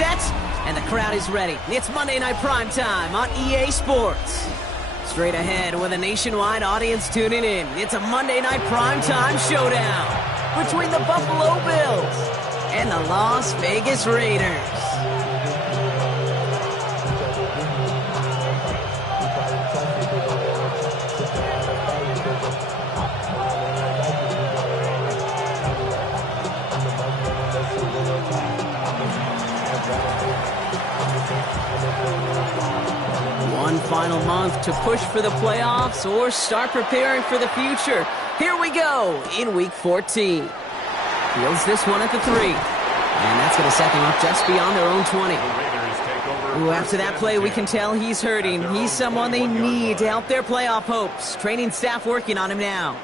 set, and the crowd is ready. It's Monday Night Primetime on EA Sports. Straight ahead with a nationwide audience tuning in, it's a Monday Night Primetime showdown between the Buffalo Bills and the Las Vegas Raiders. One final month to push for the playoffs or start preparing for the future. Here we go in Week 14. Fields this one at the 3. And that's going to set them up just beyond their own 20. Ooh, after that play, we can tell he's hurting. He's someone they need to help their playoff hopes. Training staff working on him now.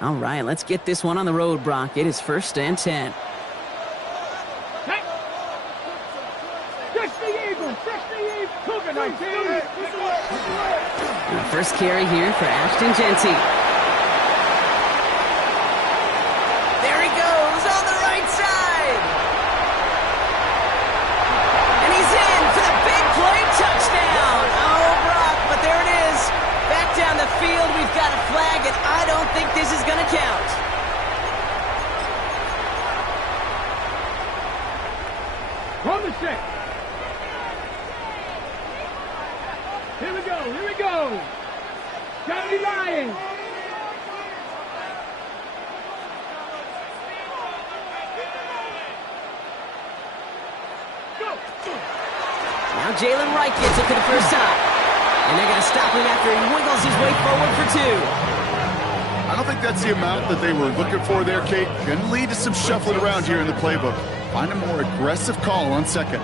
All right, let's get this one on the road, Brock. It is 1st and 10. The first carry here for Ashton Jeanty. There he goes on the right side. And he's in for the big play touchdown. Oh, Brock, but there it is. Back down the field, we've got a flag, and I don't think this is going to count. From the set. Here we go, here we go. Johnny Lions. Go. Now Jalen Wright gets it for the first time. And they're going to stop him after he wiggles his way forward for 2. I don't think that's the amount that they were looking for there, Kate. Going to lead to some shuffling around here in the playbook. Find a more aggressive call on second.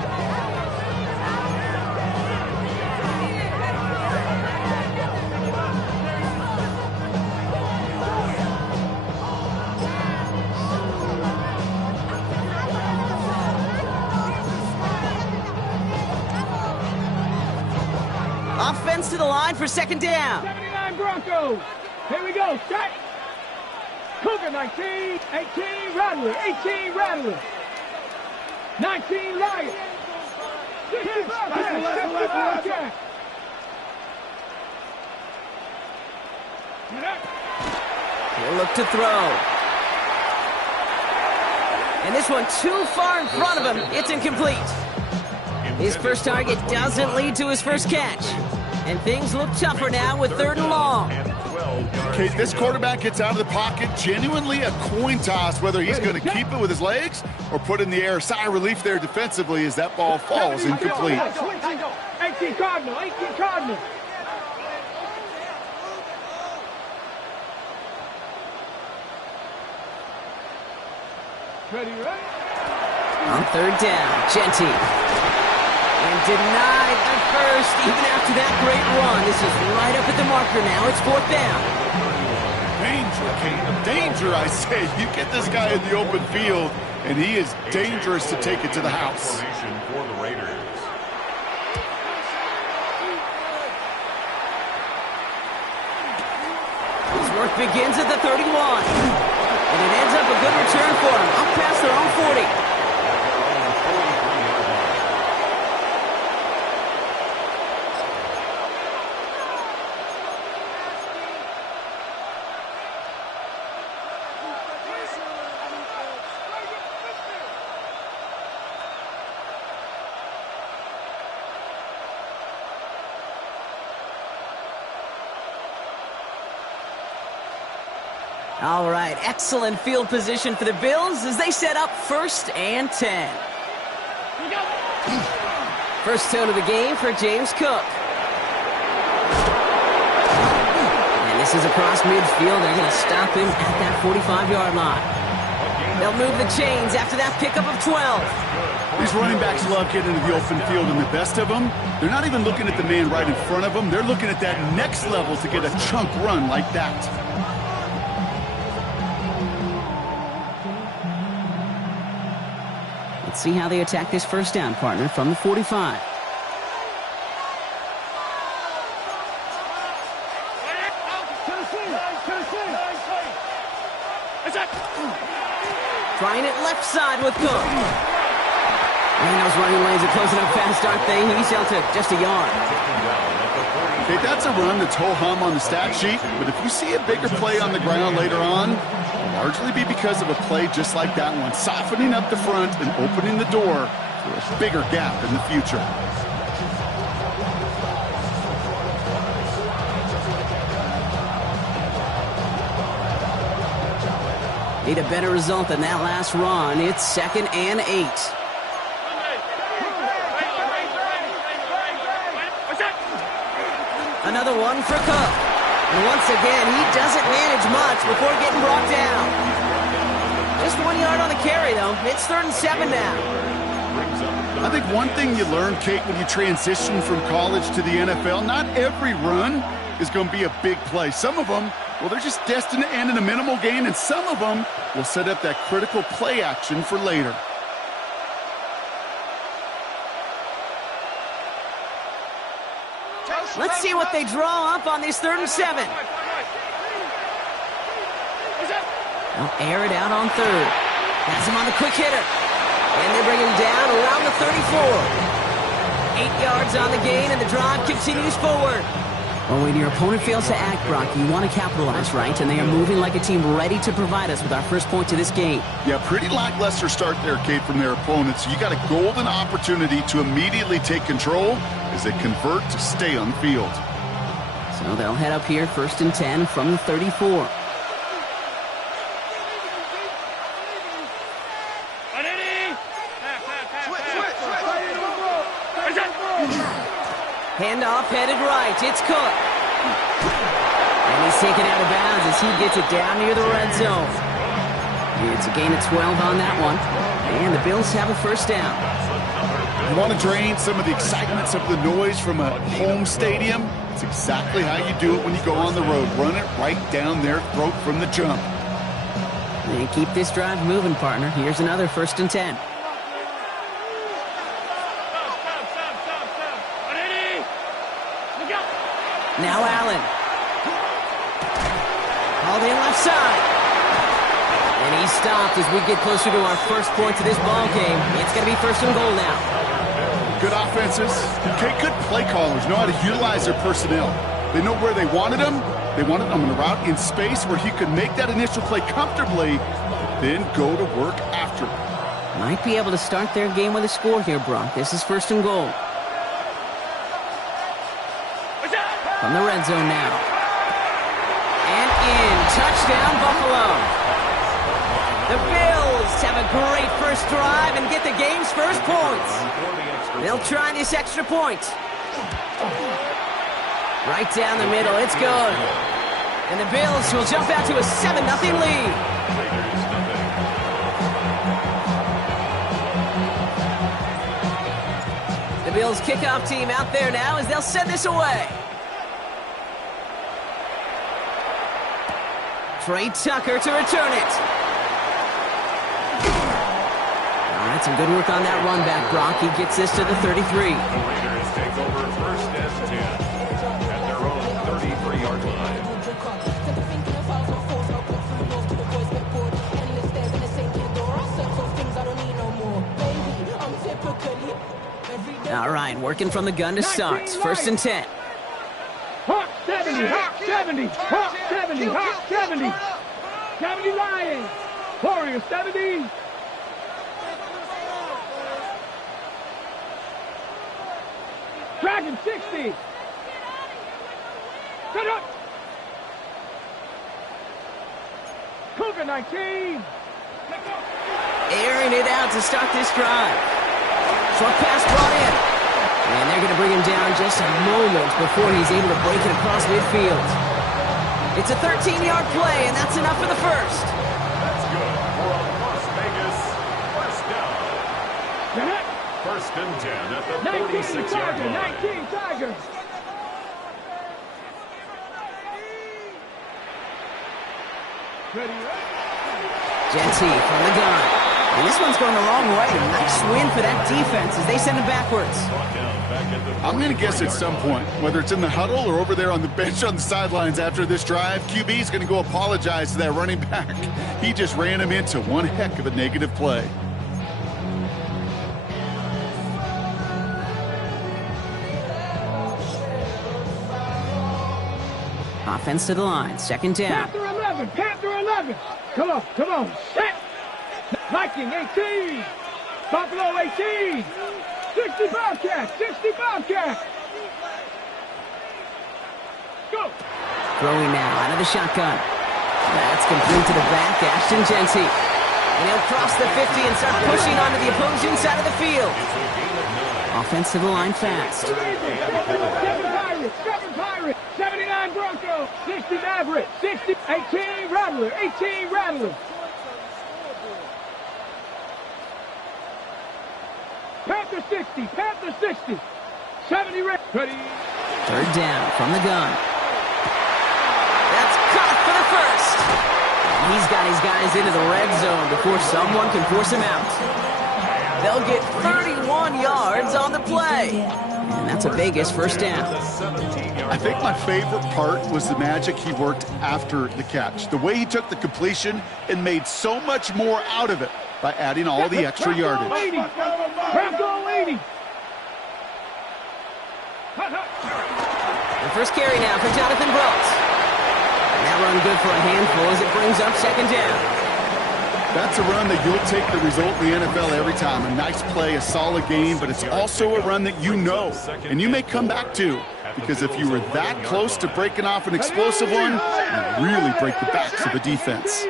Offense to the line for 2nd down. 79 Broncos. Here we go. Set. Cougar 19. 18 Rattler. 18 Rattler. 19 Lions. He'll look to throw. And this one too far in front of him. It's incomplete. His first target doesn't lead to his first catch. And things look tougher now with 3rd and long. Kate, this quarterback gets out of the pocket, genuinely a coin toss, whether he's going to keep it with his legs or put in the air. Sigh of relief there defensively as that ball falls incomplete. 18 Cardinal, 18 Cardinal. Ready, right? On 3rd down, Jeanty. And denied the first, even after that great run. This is right up at the marker now. It's 4th down. Danger, Kate. Danger, I say. You get this guy in the open field, and he is dangerous to take it to the house. For the Raiders. His work begins at the 31. And it ends up a good return for him, up past their own 40. All right, excellent field position for the Bills as they set up 1st and 10. First tone of the game for James Cook. And this is across midfield. They're going to stop him at that 45-yard line. They'll move the chains after that pickup of 12. These running backs love getting into the open field, and the best of them, they're not even looking at the man right in front of them. They're looking at that next level to get a chunk run like that. Let's see how they attack this first down, partner, from the 45. Trying it left side with Cook. And those running lanes are closing up fast, aren't they? He's held to just a yard. Okay, that's a run that's ho-hum on the stat sheet, but if you see a bigger play on the ground later on, it'll largely be because of a play just like that one, softening up the front and opening the door for a bigger gap in the future. Need a better result than that last run. It's 2nd and 8. Another one for Cook. And once again, he doesn't manage much before getting brought down. Just 1 yard on the carry, though. It's 3rd and 7 now. I think one thing you learn, Kate, when you transition from college to the NFL, not every run is going to be a big play. Some of them, well, they're just destined to end in a minimal gain, and some of them will set up that critical play action for later. Let's see what they draw up on this 3rd and 7. They'll air it out on 3rd. Pass him on the quick hitter. And they bring him down around the 34. 8 yards on the gain, and the drive continues forward. Well, when your opponent fails to act, Brock, you want to capitalize, right? And they are moving like a team ready to provide us with our first point to this game. Yeah, pretty lackluster start there, Kate, from their opponents. You got a golden opportunity to immediately take control as they convert to stay on the field. So they'll head up here, 1st and 10 from the 34. Handoff headed right. It's Cook. And he's taken out of bounds as he gets it down near the red zone. It's a gain of 12 on that one. And the Bills have a first down. You want to drain some of the excitement, some of the noise from a home stadium? It's exactly how you do it when you go on the road. Run it right down their throat from the jump. And keep this drive moving, partner. Here's another 1st and 10. Now Allen. Hauled in left side. And he's stopped as we get closer to our first point to this ball game. It's going to be 1st and goal now. Good offenses. Okay, good play callers know how to utilize their personnel. They know where they wanted them. They wanted them on a route in space where he could make that initial play comfortably, then go to work after. Might be able to start their game with a score here, Brock. This is 1st and goal. From the red zone now. And in. Touchdown, Buffalo. The Bills have a great first drive and get the game's first points. They'll try this extra point. Right down the middle. It's good. And the Bills will jump out to a 7-0 lead. The Bills kickoff team out there now as they'll send this away. Trey Tucker to return it. All right, some good work on that run back, Brock. He gets this to the 33. The Raiders take over 1st and 10 at their own 33-yard line. All right, working from the gun to start. 1st and 10. Hawk 70, Hawk 70, Hawk 70, Hawk 70. 70 Lions. Warriors 70. Dragon 60. Set up. Cougar 19. Airing it out to start this drive. Short pass brought in. And they're going to bring him down just a moment before he's able to break it across midfield. It's a 13-yard play, and that's enough for the first. That's good for a Las Vegas first down. 1st and 10 at the 46-yard line. 19 Tigers. Ready. Jetsy from the gun. And this one's going the wrong way. Nice win for that defense as they send it backwards. I'm going to guess at some point, whether it's in the huddle or over there on the bench on the sidelines after this drive, QB is going to go apologize to that running back. He just ran him into one heck of a negative play. Offense to the line, second down. Panther 11, Panther 11. Come on, set. Viking 18, Buffalo 18, 60 Bobcats, 60 Bobcats. Go. Throwing now out of the shotgun. That's complete to the back, Ashton Jeanty. And he'll cross the 50 and start pushing onto the opposing side of the field. Offense to the line fast. 7 Pirates, 79 Broncos, 60 Mavericks, 60, 18 Rattler, 18 Rattler. Panther 60, 70 Red. Ready. Third down from the gun. That's caught for the first. And he's got his guys into the red zone before someone can force him out. They'll get 31 yards on the play. And that's a Vegas first down. I think my favorite part was the magic he worked after the catch. The way he took the completion and made so much more out of it by adding all the extra yardage. Bronco 80. The first carry now for Jonathan Brooks. And that run good for a handful as it brings up second down. That's a run that you'll take the result in the NFL every time. A nice play, a solid game, but it's also a run that you know, and you may come back to, because if you were that close to breaking off an explosive one, you really break the backs of a defense.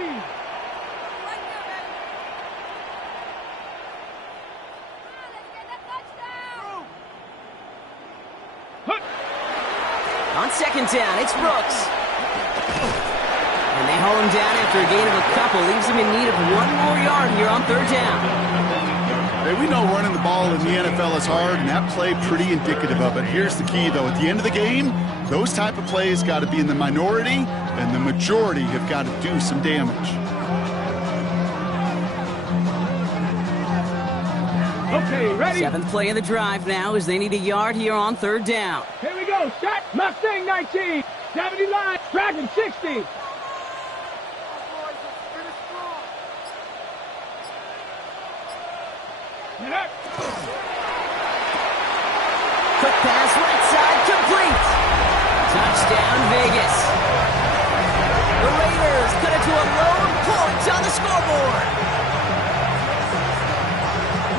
On second down, it's Brooks. And they haul him down after a gain of a couple. Leaves him in need of one more yard here on third down. Hey, we know running the ball in the NFL is hard, and that play pretty indicative of it. Here's the key, though. At the end of the game, those type of plays got to be in the minority, and the majority have got to do some damage. Okay, ready? Seventh play of the drive now as they need a yard here on third down. Here we go. Shot. Mustang 19. 70 line. Dragon 60. Quick pass right side complete. Touchdown Vegas. The Raiders cut it to a lone point on the scoreboard.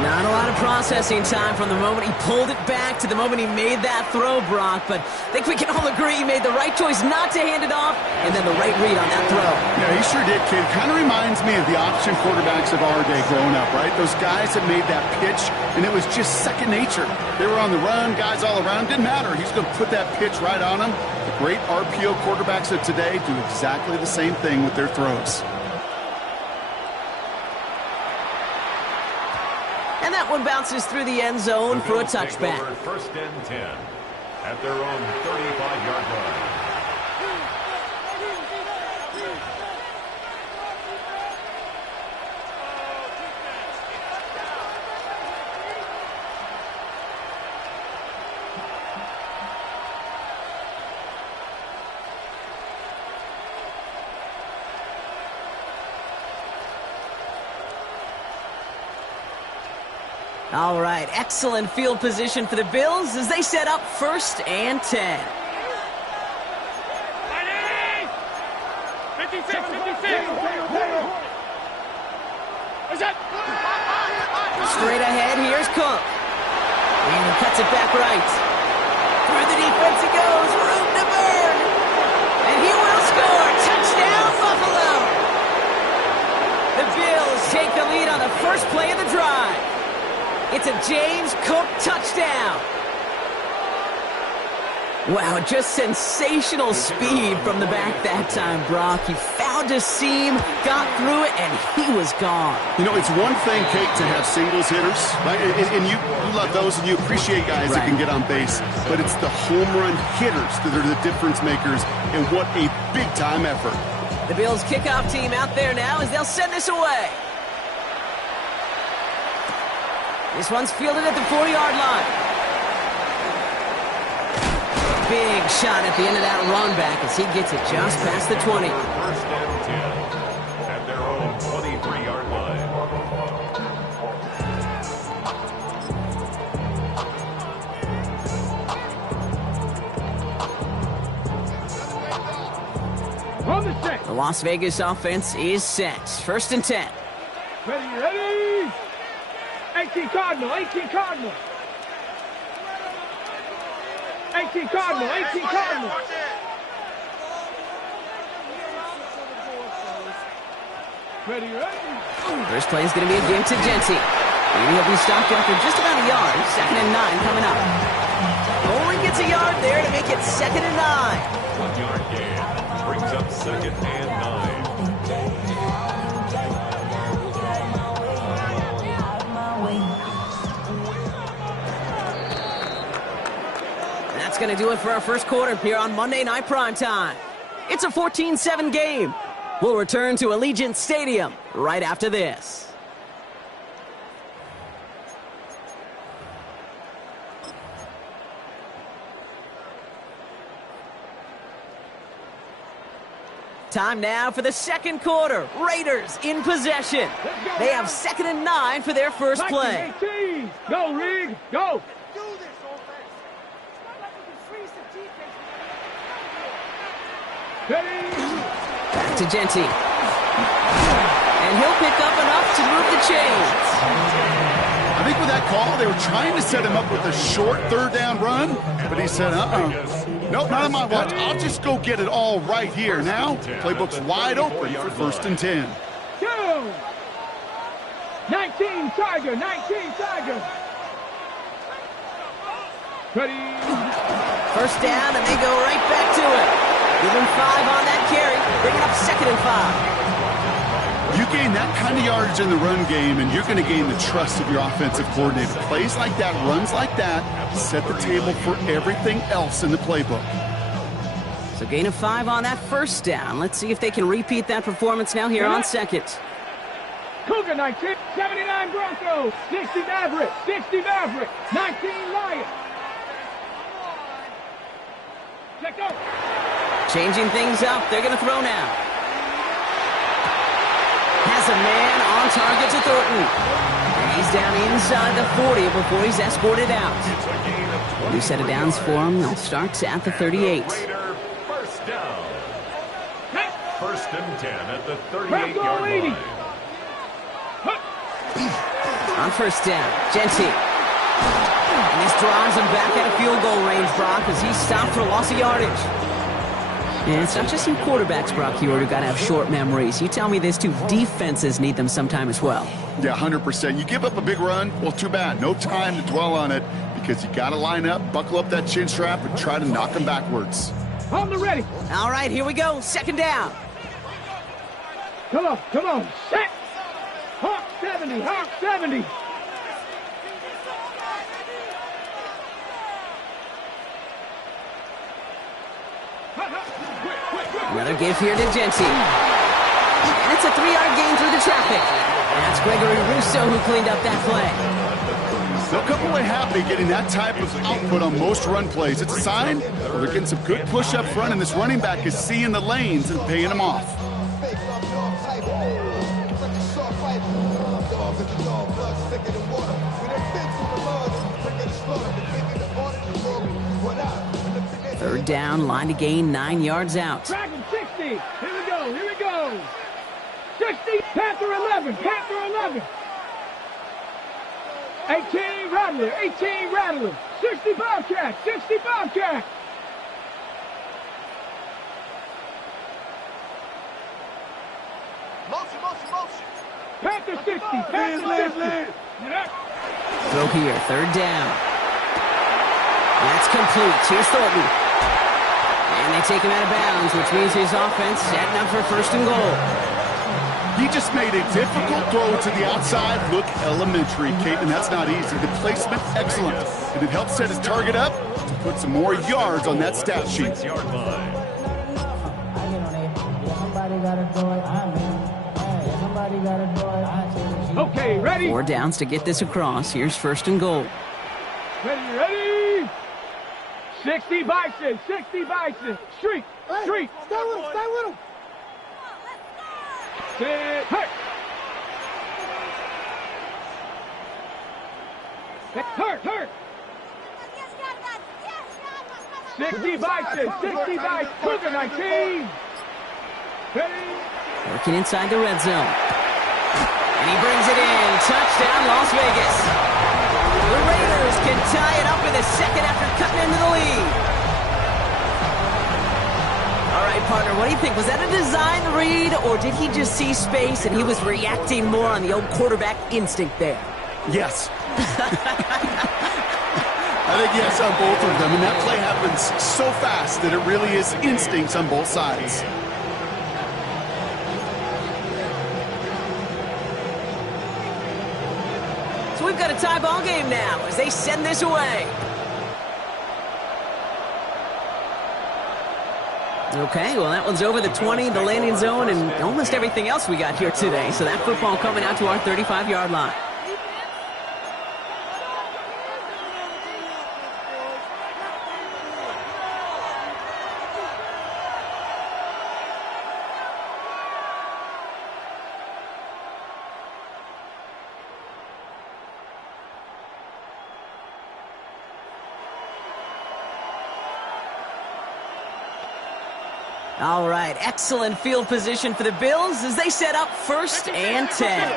Not a lot of processing time from the moment he pulled it back to the moment he made that throw, Brock. But I think we can all agree he made the right choice not to hand it off and then the right read on that throw. Yeah, he sure did, kid. Kind of reminds me of the option quarterbacks of our day growing up, right? Those guys that made that pitch, and it was just second nature. They were on the run, guys all around. Didn't matter. He's going to put that pitch right on them. The great RPO quarterbacks of today do exactly the same thing with their throws. And that one bounces through the end zone for a touchback. First and 10 at their own 35-yard line. All right, excellent field position for the Bills as they set up first and 10. 56. Straight ahead, here's Cook. And he cuts it back right. Through the defense he goes, room to burn. And he will score. Touchdown, Buffalo. The Bills take the lead on the first play of the drive. It's a James Cook touchdown. Wow, just sensational speed from the back that time, Brock. He found a seam, got through it, and he was gone. You know, it's one thing, Kate, to have singles hitters, right? And you love those, and you appreciate guys that can get on base. But it's the home run hitters that are the difference makers, and what a big-time effort. The Bills kickoff team out there now as they'll send this away. This one's fielded at the 40-yard line. Big shot at the end of that run back as he gets it just past the 20. First and 10 at their own 23-yard line. On the set. The Las Vegas offense is set. First and 10. Ready. 18 Cardinal, 18 Cardinal. 18 Cardinal, 18 Cardinal. Ready. First play is going to be a give to Jeanty. And he'll be stopped after just about a yard. 2nd and 9 coming up. Only gets a yard there to make it 2nd and 9. 1-yard gain brings up 2nd and 9. That's going to do it for our first quarter here on Monday Night Primetime. It's a 14-7 game. We'll return to Allegiant Stadium right after this. Time now for the second quarter. Raiders in possession. They have 2nd and 9 for their first play. 18. Go, Rig. Go. Ready. Back to Jeanty. And he'll pick up enough to move the chains. I think with that call, they were trying to set him up with a short 3rd down run, but he said, nope, not on my watch. I'll just go get it all right here. Now, playbook's wide open for 1st and 10. Go. 19 Tiger, 19 Tiger. Ready. First down, and they go right back to it. Give him 5 on that carry, bringing up 2nd and 5. You gain that kind of yardage in the run game, and you're going to gain the trust of your offensive coordinator. Plays like that, runs like that, set the table for everything else in the playbook. So gain of 5 on that first down. Let's see if they can repeat that performance now here on 2nd. Cougar 19, 79 Broncos, 60 Maverick, 60 Maverick, 19 Lions. Let go. Changing things up. They're going to throw now. Has a man on target to Thornton. And he's down inside the 40 before he's escorted out. It's a gain of 20. New set of downs for him. They'll start at the 38. Raider, first down. 1st and 10 at the Bronco 38-yard 80. line. On first down, Jeanty. And this drives him back at a field goal range, Brock, as he's stopped for loss of yardage. And it's not just some quarterbacks, Brock, here who got to have short memories. You tell me this too, defenses need them sometime as well. Yeah, 100%. You give up a big run, well, too bad. No time to dwell on it because you got to line up, buckle up that chin strap, and try to knock them backwards. On the ready. All right, here we go. 2nd down. Come on. Set. Hawk 70, Hawk 70. Another give here to Jeanty. And it's a 3-yard gain through the traffic. And that's Gregory Rousseau who cleaned up that play. They'll come away happy getting that type of output on most run plays. It's a sign they're getting some good push up front, and this running back is seeing the lanes and paying them off. Third down, line to gain 9 yards out. Dragon 60. Here we go. 60. Panther 11. 18 Rattler. 60 Bobcat. Motion. Panther 60. Throw here, 3rd down. That's complete. Here's Thornton. And they take him out of bounds, which means his offense setting up for 1st and goal. He just made a difficult throw to the outside look elementary, Kate, and that's not easy. The placement, excellent. And it helps set his target up to put some more yards on that stat sheet. 6-yard line. Somebody gotta do it. Somebody gotta do it. Okay, ready? 4 downs to get this across. Here's 1st and goal. Ready? 60 Bison, 60 Bison. Street, street. Stay with him, stay with him. Sit, hurt. Hurt. 60 Bison, 60 Bison. Cougar 19. Ready? Working inside the red zone. And he brings it in. Touchdown, Las Vegas. The Raiders can tie it up in the second after cutting into the lead. All right, partner, what do you think? Was that a design read, or did he just see space and he was reacting more on the old quarterback instinct there? Yes. I think yes on both of them, and that play happens so fast that it really is instincts on both sides. So we've got a tie ball game now as they send this away. Okay, well, that one's over the 20, the landing zone, and almost everything else we got here today. So that football coming out to our 35-yard line. All right, excellent field position for the Bills as they set up 1st and 10.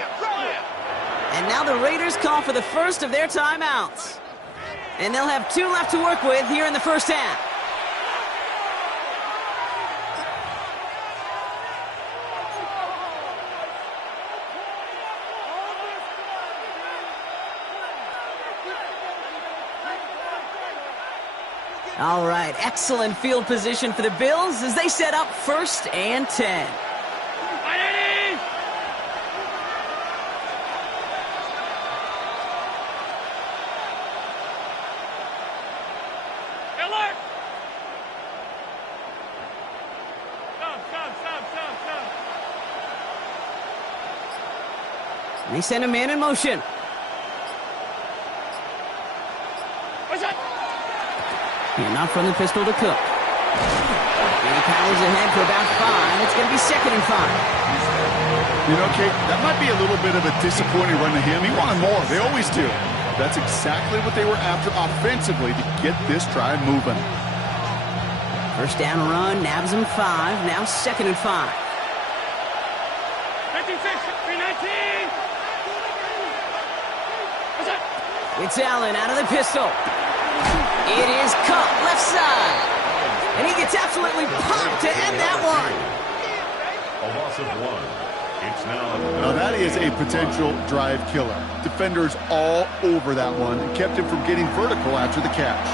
And now the Raiders call for the first of their timeouts. And they'll have 2 left to work with here in the first half. All right, excellent field position for the Bills as they set up 1st and 10. Alert! They send a man in motion. And off from the pistol to Cook. And he powers ahead for about 5. It's going to be 2nd and 5. You know, Kate, that might be a little bit of a disappointing run to him. He wanted more. They always do. That's exactly what they were after offensively to get this drive moving. First down run, nabs him 5. Now 2nd and 5. 19-6, 319. It's Allen out of the pistol. It is Cup, left side. And he gets absolutely pumped to end that one. A loss of 1. It's Now that is a potential drive killer. Defenders all over that one and kept him from getting vertical after the catch.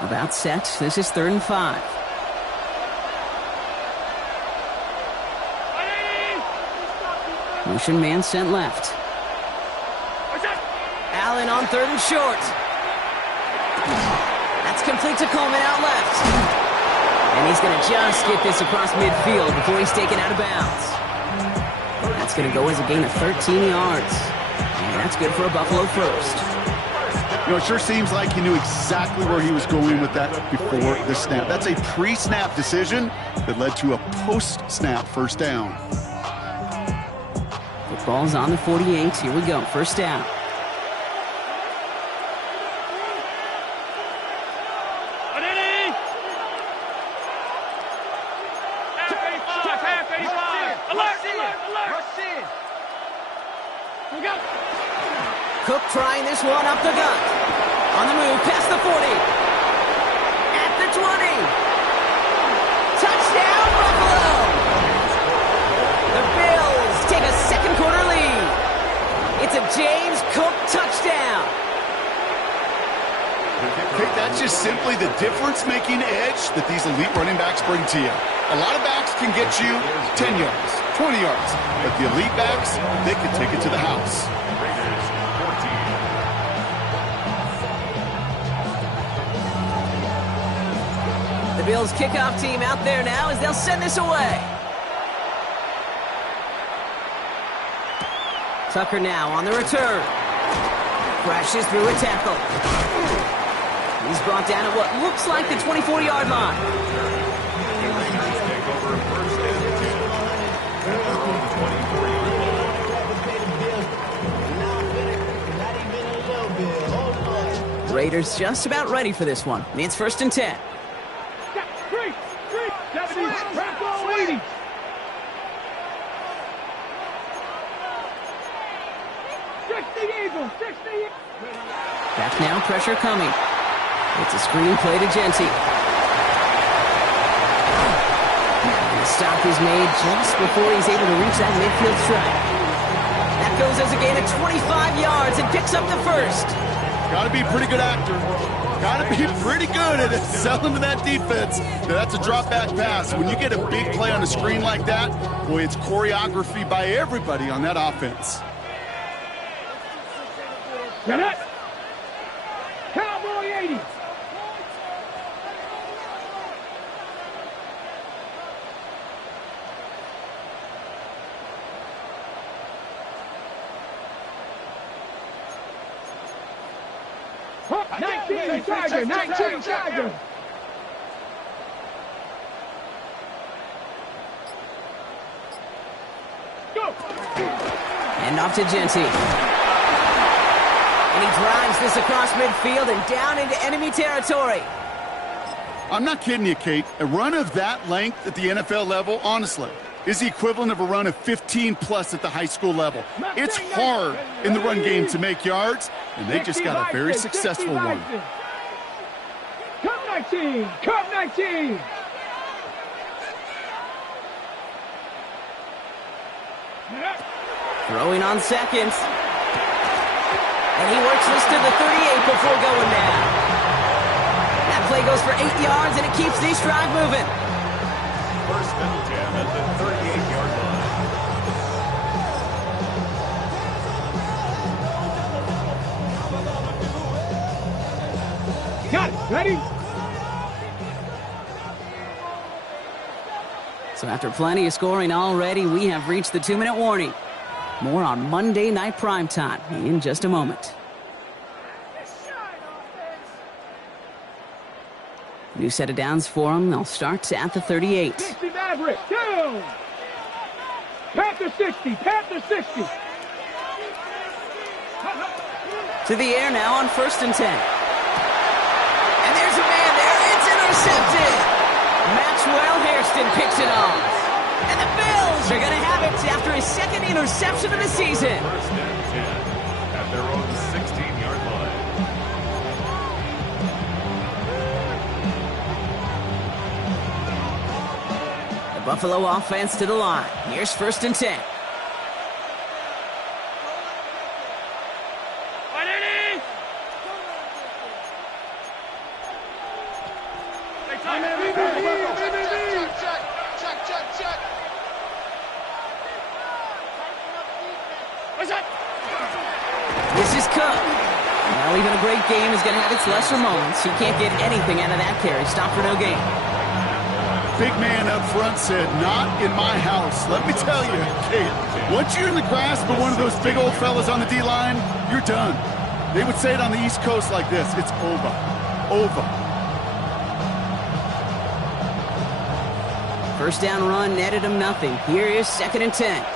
About set. This is 3rd and 5. Motion man sent left. Allen on 3rd and short. That's complete to Coleman out left. And he's going to just get this across midfield before he's taken out of bounds. That's going to go as a gain of 13 yards. And that's good for a Buffalo first. You know, it sure seems like he knew exactly where he was going with that before the snap. That's a pre-snap decision that led to a post-snap first down. Football's on the 48. Here we go. First down. Cook trying this one up the gut. On the move, past the 40. At the 20. Touchdown, Buffalo! The Bills take a second quarter lead. It's a James Cook touchdown. Okay, that's just simply the difference-making edge that these elite running backs bring to you. A lot of backs can get you 10 yards, 20 yards, but the elite backs, they can take it to the house. Raiders 14. The Bills kickoff team out there now as they'll send this away. Tucker now on the return. Crashes through a tackle. He's brought down at what looks like the 24-yard line. Raiders take over first and 10 at their own 24-yard line. Raiders just about ready for this one. It's first and 10. 70, Bronco 80. Eagles, 60. Back now, pressure coming. It's a screen play to Genty. The stop is made just before he's able to reach that midfield strike. That goes as a gain of 25 yards and picks up the first. Got to be a pretty good actor. Got to be pretty good at selling to that defense. Now, that's a drop-back pass. When you get a big play on a screen like that, boy, it's choreography by everybody on that offense. Get it. Cowboy 80. Hook, 19 Tiger, 19 Tiger. Go. And off to Genty. And he drives this across midfield and down into enemy territory. I'm not kidding you, Kate. A run of that length at the NFL level, honestly, is the equivalent of a run of 15-plus at the high school level. It's hard in the run game to make yards, and they just got a very successful one. Cup 19! Cup 19! Throwing on seconds. And he works this to the 38 before going down. That play goes for 8 yards, and it keeps this drive moving. First and 10 at the 38-yard line. Got it. Ready? So after plenty of scoring already, we have reached the 2-minute warning. More on Monday Night Primetime in just a moment. New set of downs for them. They'll start at the 38. 60 Maverick, down! Panther 60, Panther 60. To the air now on first and 10. And there's a man there. It's intercepted. Maxwell Hairston picks it off. And the Bills are going to have it after his second interception of the season. First and 10 at their own 16-yard line. The Buffalo offense to the line. Here's first and 10. This is Cook. Well, even a great game is going to have its lesser moments. He can't get anything out of that carry. Stop for no gain. Big man up front said, not in my house. Let me tell you, Kate, once you're in the grasp of one of those big old fellas on the D-line, you're done. They would say it on the East Coast like this. It's over. Over. First down run netted him nothing. Here is second and 10.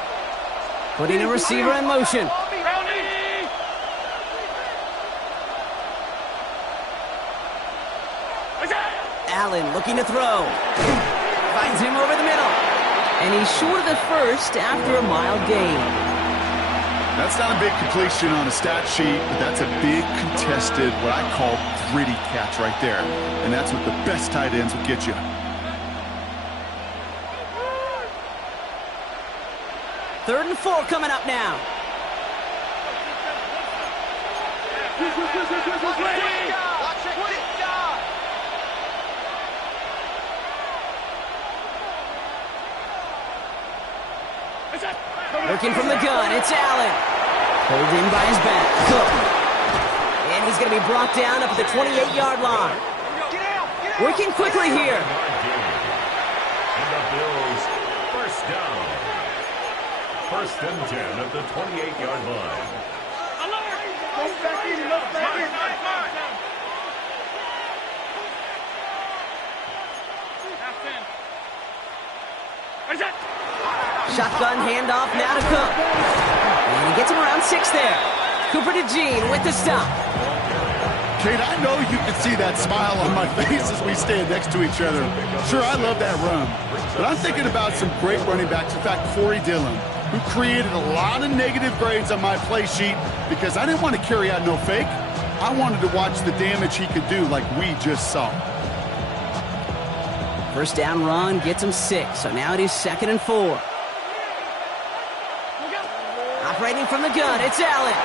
Putting a receiver in motion. Allen looking to throw. Finds him over the middle. And he's short of the first after a mild gain. That's not a big completion on a stat sheet, but that's a big contested, what I call gritty catch right there. And that's what the best tight ends will get you. Third and 4 coming up now. Looking from the gun, it's Allen. Pulled in by his back. Cook. And he's going to be brought down up at the 28-yard line. Working quickly here. And the Bills, first down. First and 10 at the 28-yard line. Shotgun handoff now to Cook. And he gets him around 6 there. Cooper to Gene with the stop. Kate, I know you can see that smile on my face as we stand next to each other. Sure, I love that run. But I'm thinking about some great running backs. In fact, Corey Dillon, who created a lot of negative grades on my play sheet because I didn't want to carry out no fake. I wanted to watch the damage he could do like we just saw. First down run gets him 6, so now it is 2nd and 4. Operating from the gun, it's Allen.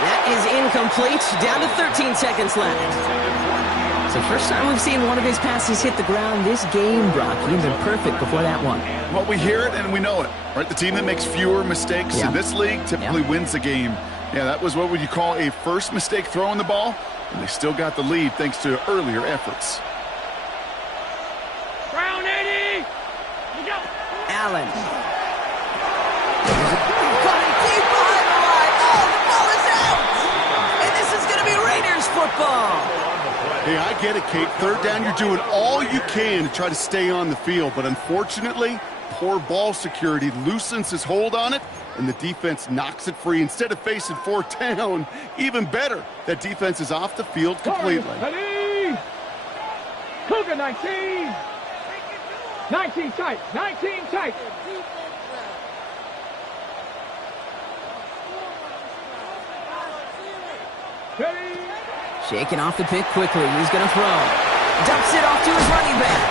That is incomplete, down to 13 seconds left. So first time we've seen one of his passes hit the ground this game, Brock. He's been perfect before that one. Well, we hear it and we know it, right? The team that makes fewer mistakes in this league typically wins the game. Yeah, that was what would you call a first mistake throwing the ball, and they still got the lead thanks to earlier efforts. Brown 80. Allen. Coming deep behind the line. Oh, the ball is out! And this is going to be Raiders football. Hey, I get it, Kate. Third down, you're doing all you can to try to stay on the field. But unfortunately, poor ball security loosens his hold on it, and the defense knocks it free. Instead of facing 4th down, even better, that defense is off the field completely. Cougar 19. 19 tight. 19 tight. Shaking off the pick quickly. He's going to throw. Dumps it off to his running back.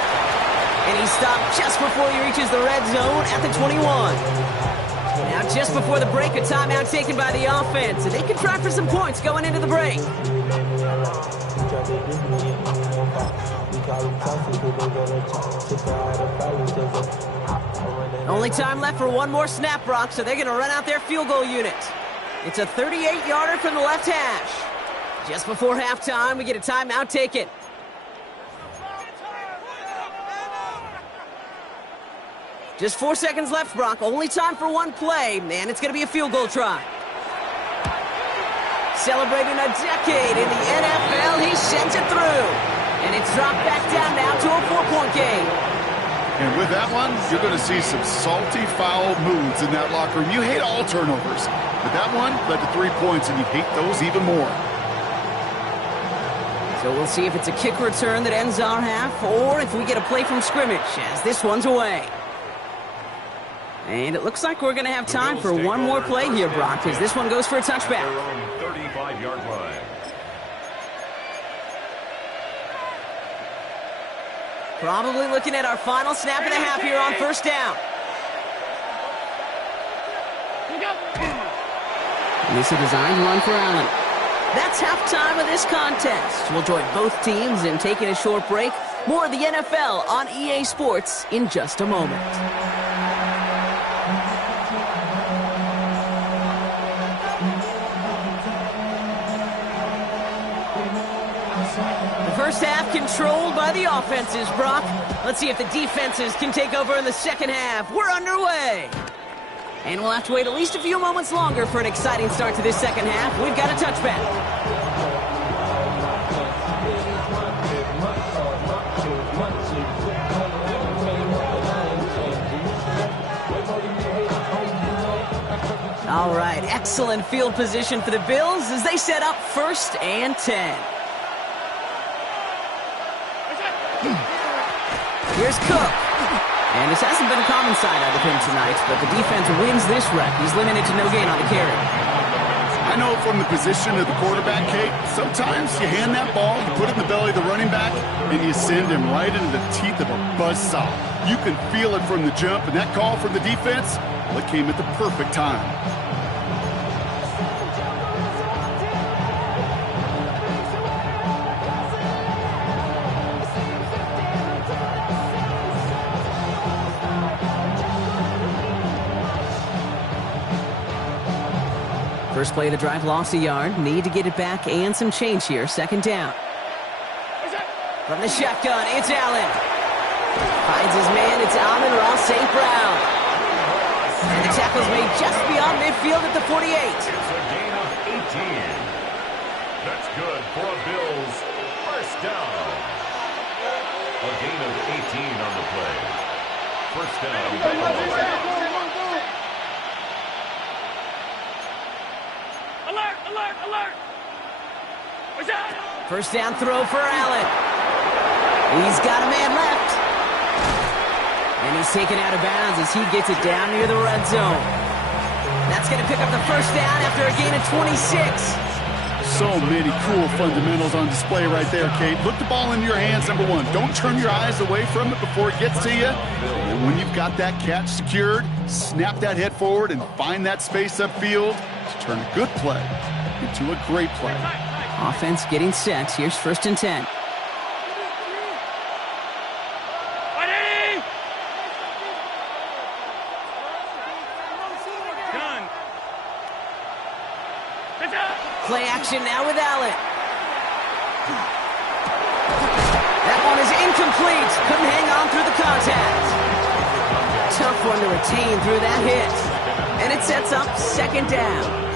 And he stopped just before he reaches the red zone at the 21. Now just before the break, a timeout taken by the offense. And they can try for some points going into the break. Only time left for one more snap, Brock, so they're going to run out their field goal unit. It's a 38-yarder from the left hash. Just before halftime, we get a timeout taken. Just 4 seconds left, Brock. Only time for one play, and it's going to be a field goal try. Celebrating a decade in the NFL, he sends it through. And it's dropped back down now to a 4-point game. And with that one, you're going to see some salty, foul moves in that locker room. You hate all turnovers, but that one led to 3 points, and you hate those even more. So we'll see if it's a kick return that ends our half, or if we get a play from scrimmage, as this one's away. And it looks like we're going to have time for one more play here, Brock, as this one goes for a touchback. 35-yard line. Probably looking at our final snap of the half here on first down. And this is a designed run for Allen. That's halftime of this contest. We'll join both teams in taking a short break. More of the NFL on EA Sports in just a moment. The first half controlled by the offenses, Brock. Let's see if the defenses can take over in the second half. We're underway. And we'll have to wait at least a few moments longer for an exciting start to this second half. We've got a touchback. All right, excellent field position for the Bills as they set up 1st and 10. Here's Cook. And this hasn't been a common sight out of him tonight, but the defense wins this rep. He's limited to no gain on the carry. I know from the position of the quarterback, Kate, sometimes you hand that ball, you put it in the belly of the running back, and you send him right into the teeth of a buzzsaw. You can feel it from the jump, and that call from the defense, well, it came at the perfect time. First play of the drive lost a yard. Need to get it back and some change here. Second down. From the shotgun, it's Allen. Finds his man, it's Amon-Ra St. Brown. And the tackle's made just beyond midfield at the 48. It's a gain of 18. That's good for a Bills first down. A gain of 18 on the play. First down. Alert, alert, alert. What's that? First down throw for Allen. He's got a man left. And he's taken out of bounds as he gets it down near the red zone. That's going to pick up the first down after a gain of 26. So many cool fundamentals on display right there, Kate. Look the ball in your hands, number one. Don't turn your eyes away from it before it gets to you. And when you've got that catch secured, snap that head forward and find that space upfield to turn a good play into a great play. Offense getting set. Here's first and 10. Play action now with Allen. That one is incomplete. Couldn't hang on through the contact. Tough one to retain through that hit. And it sets up second down.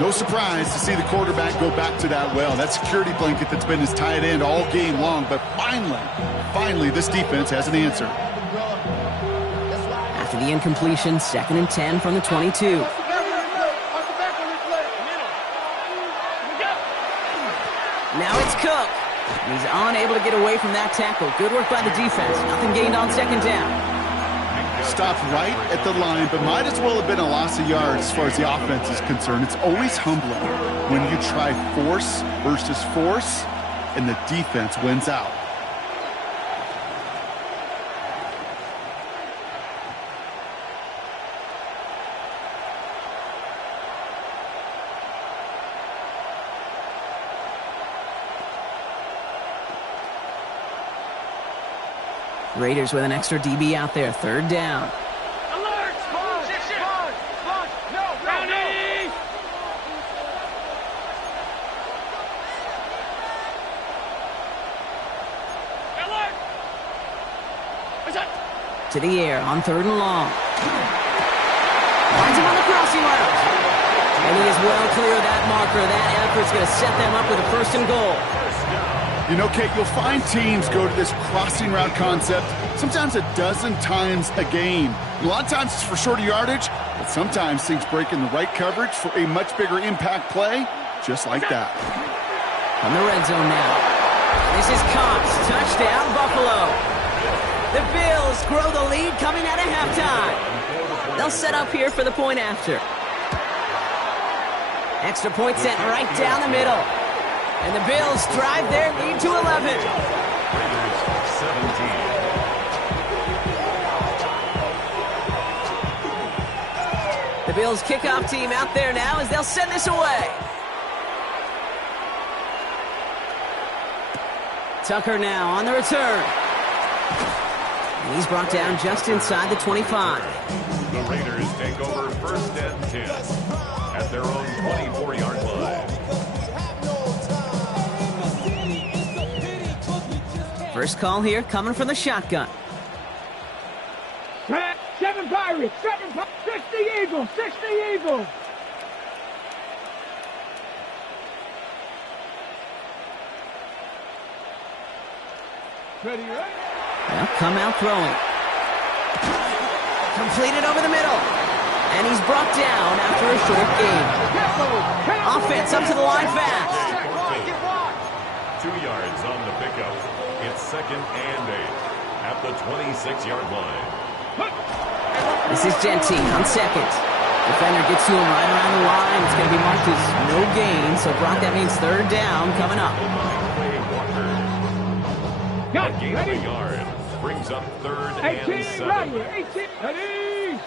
No surprise to see the quarterback go back to that well. That security blanket that's been his tight end all game long. But finally, this defense has an answer. After the incompletion, second and 10 from the 22. Now it's Cook. He's unable to get away from that tackle. Good work by the defense. Nothing gained on second down. Stopped right at the line, but might as well have been a loss of yards as far as the offense is concerned. It's always humbling when you try force versus force, and the defense wins out. Raiders with an extra DB out there. Third down. Alert! No, Brownie! Alert! What's that? To the air on third and long. Finds him on the crossing route. And he is well clear of that marker. That effort's going to set them up with a first and goal. You know, Kate, you'll find teams go to this crossing route concept sometimes a dozen times a game. A lot of times it's for shorter yardage, but sometimes things break in the right coverage for a much bigger impact play, just like that. On the red zone now. This is Cox. Touchdown, Buffalo. The Bills grow the lead coming out of halftime. They'll set up here for the point after. Extra point sent right down the middle. And the Bills drive their lead to 11. Raiders 17. The Bills kickoff team out there now as they'll send this away. Tucker now on the return. And he's brought down just inside the 25. The Raiders take over first and 10 at their own 24-yard line. First call here coming from the shotgun. 7 Pirates, 60 Eagles, 60 Eagles. Ready, right? Well, come out throwing. Completed over the middle. And he's brought down after a short gain. Offense up to the line fast. 2 yards on the pickup. It's second and 8 at the 26-yard line. This is Genty on second. Defender gets to him right around the line. It's going to be marked as no gain. So, Brock, that means third down coming up. Got A gain of a yard brings up third and 18, 7. Rattler, 18, ready.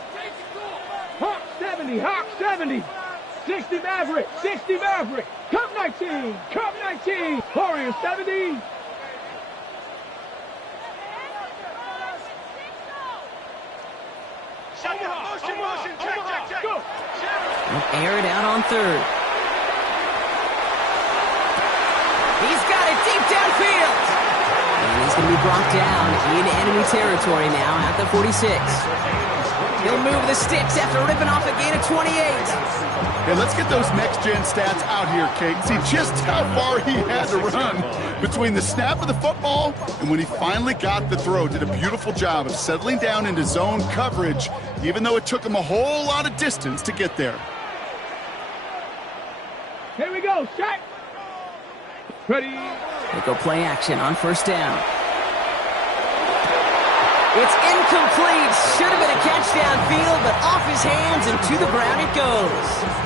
Hawk 70, Hawk 70. 60 Maverick, 60 Maverick. Cup 19, Cup 19. Warrior 70. Motion, check. Go. They'll air it out on third. He's got it deep downfield. And he's going to be brought down in enemy territory now at the 46. He'll move the sticks after ripping off a gain of 28. Hey, let's get those next-gen stats out here, Kate. See just how far he had to run between the snap of the football and when he finally got the throw. Did a beautiful job of settling down into zone coverage, even though it took him a whole lot of distance to get there. Here we go, set. Ready. They go play action on first down. It's incomplete. Should have been a catch downfield, but off his hands and to the ground it goes.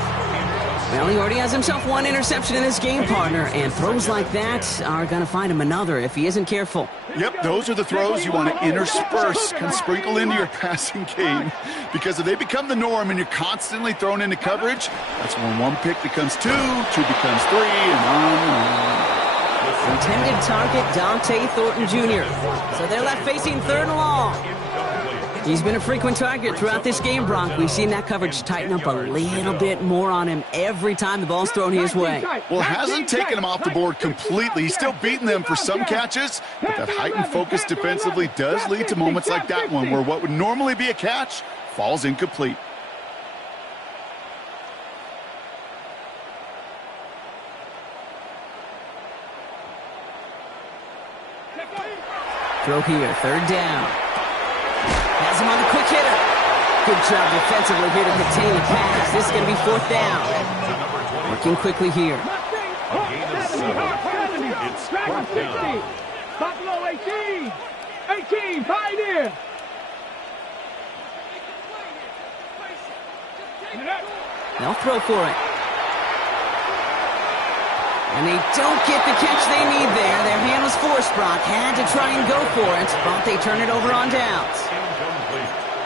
Well, he already has himself one interception in this game, partner, and throws like that are going to find him another if he isn't careful. Yep, those are the throws you want to intersperse, kind of sprinkle into your passing game, because if they become the norm and you're constantly thrown into coverage, that's when one pick becomes two becomes three, and on and on. Intended target, Dante Thornton Jr. So they're left facing third and long. He's been a frequent target throughout this game, Bronk. We've seen that coverage tighten up a little bit more on him every time the ball's thrown his way. Well, it hasn't taken him off the board completely. He's still beating them for some catches, but that heightened focus defensively does lead to moments like that one where what would normally be a catch falls incomplete. Throw here, third down. Has him on the quick hitter. Good job defensively here to contain the pass. This is going to be fourth down. Working quickly here. It's Dragon 60. Buffalo 18. 18, Pioneer. They'll throw for it. And they don't get the catch they need there. Their hand was forced, Brock. Had to try and go for it, but they turn it over on downs.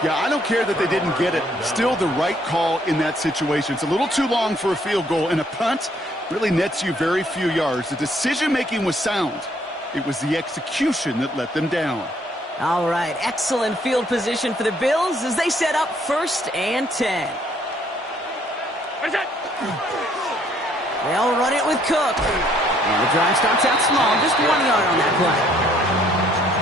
Yeah, I don't care that they didn't get it. Still the right call in that situation. It's a little too long for a field goal, and a punt really nets you very few yards. The decision-making was sound. It was the execution that let them down. All right, excellent field position for the Bills as they set up 1st and 10. Where's that? They'll run it with Cook. And the drive starts out small, just 1 yard on that play.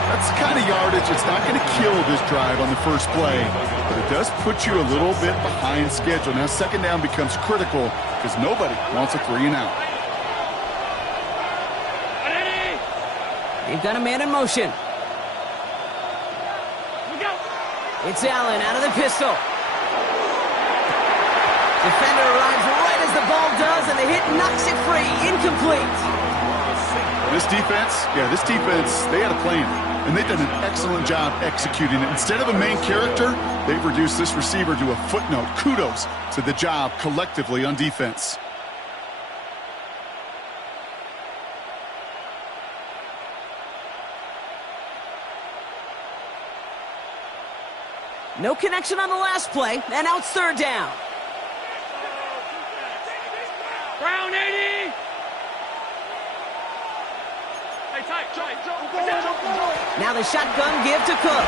That's the kind of yardage that's not going to kill this drive on the first play, but it does put you a little bit behind schedule. Now second down becomes critical because nobody wants a 3 and out. They've got a man in motion. It's Allen out of the pistol. Defender arrives right as the ball does, and the hit knocks it free. Incomplete. This defense, they had a plan, and they've done an excellent job executing it. Instead of a main character, they've reduced this receiver to a footnote. Kudos to the job collectively on defense. No connection on the last play, and now it's third down. Brown 80. Now the shotgun give to Cook.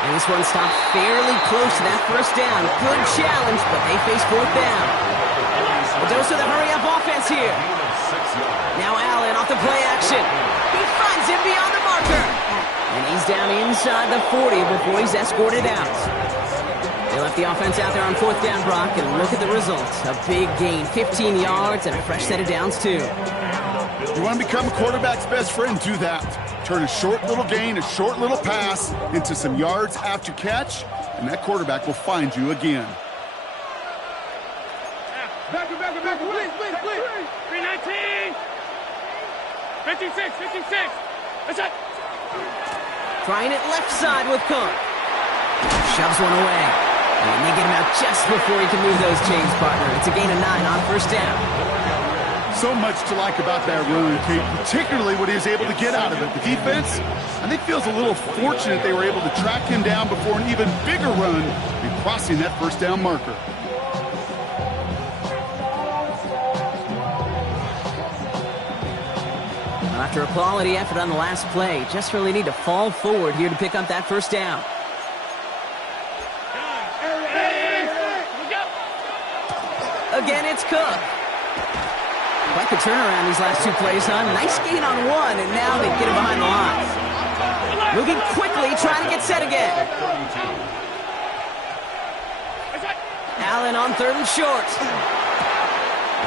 And this one stopped fairly close to that first down. Good challenge, but they face fourth down. A dose of the hurry-up offense here. Now Allen off the play action. He finds him beyond the marker. And he's down inside the 40 before he's escorted out. They left the offense out there on fourth down, Brock, and look at the results. A big gain, 15 yards, and a fresh set of downs, too. You want to become a quarterback's best friend? Do that. Turn a short little gain, a short little pass into some yards after catch, and that quarterback will find you again. Back, please. 319. 56. That's it. Trying it left side with Cook. Shoves one away. And they get him out just before he can move those chains, partner. It's a gain of 9 on first down. So much to like about that run, Kate, particularly what he was able to get out of it. The defense, I think, feels a little fortunate they were able to track him down before an even bigger run in crossing that first down marker. After a quality effort on the last play, just really need to fall forward here to pick up that first down. Again, it's Cook. Quite the turnaround these last two plays, huh? Nice gain on one, and now they get him behind the line. Moving quickly, trying to get set again. Allen on 3rd and short.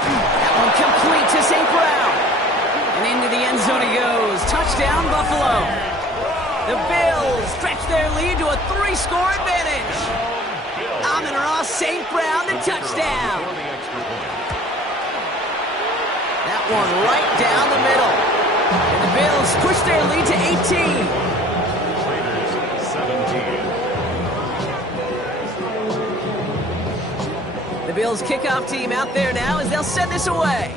That one complete to St. Brown. And into the end zone he goes. Touchdown, Buffalo. The Bills stretch their lead to a 3-score advantage. Amon-Ra St. Brown, the touchdown. That one right down the middle. And the Bills push their lead to 18. Raiders 17. The Bills kickoff team out there now as they'll send this away.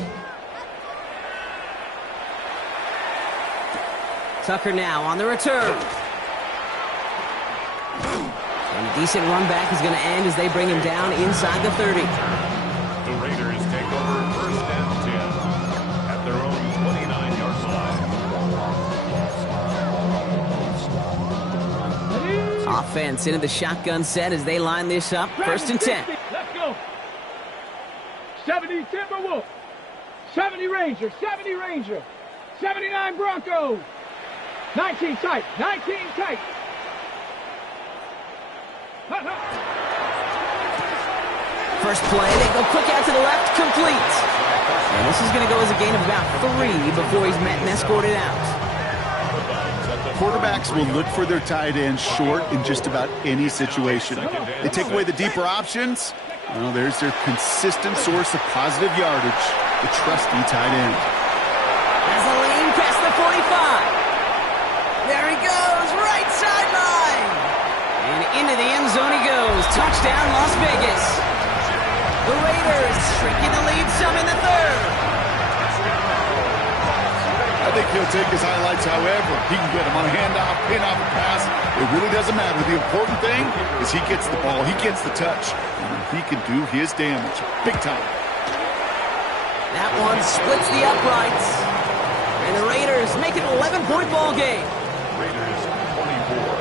Tucker now on the return. And a decent run back is going to end as they bring him down inside the 30. The Raiders take over 1st and 10 at their own 29-yard line. Offense into the shotgun set as they line this up. 1st and 10. Let's go. 70 Timberwolves. 70 Rangers. 70 Rangers. 79 Broncos. 19 tight. 19 tight. First play, they go quick out to the left, complete. And this is going to go as a gain of about 3 before he's met and escorted out. Quarterbacks will look for their tight ends short in just about any situation. They take away the deeper options. Well, there's their consistent source of positive yardage, the trusty tight end. As the lean past the 45. There he goes, right sideline. And into the end zone he goes. Touchdown, Las Vegas. The Raiders shrinking the lead some in the 3rd. I think he'll take his highlights however he can get them on a handoff, pin off a pass. It really doesn't matter. The important thing is he gets the ball, he gets the touch, and he can do his damage. Big time. That one splits the uprights. And the Raiders make it an 11-point ball game. Raiders 24.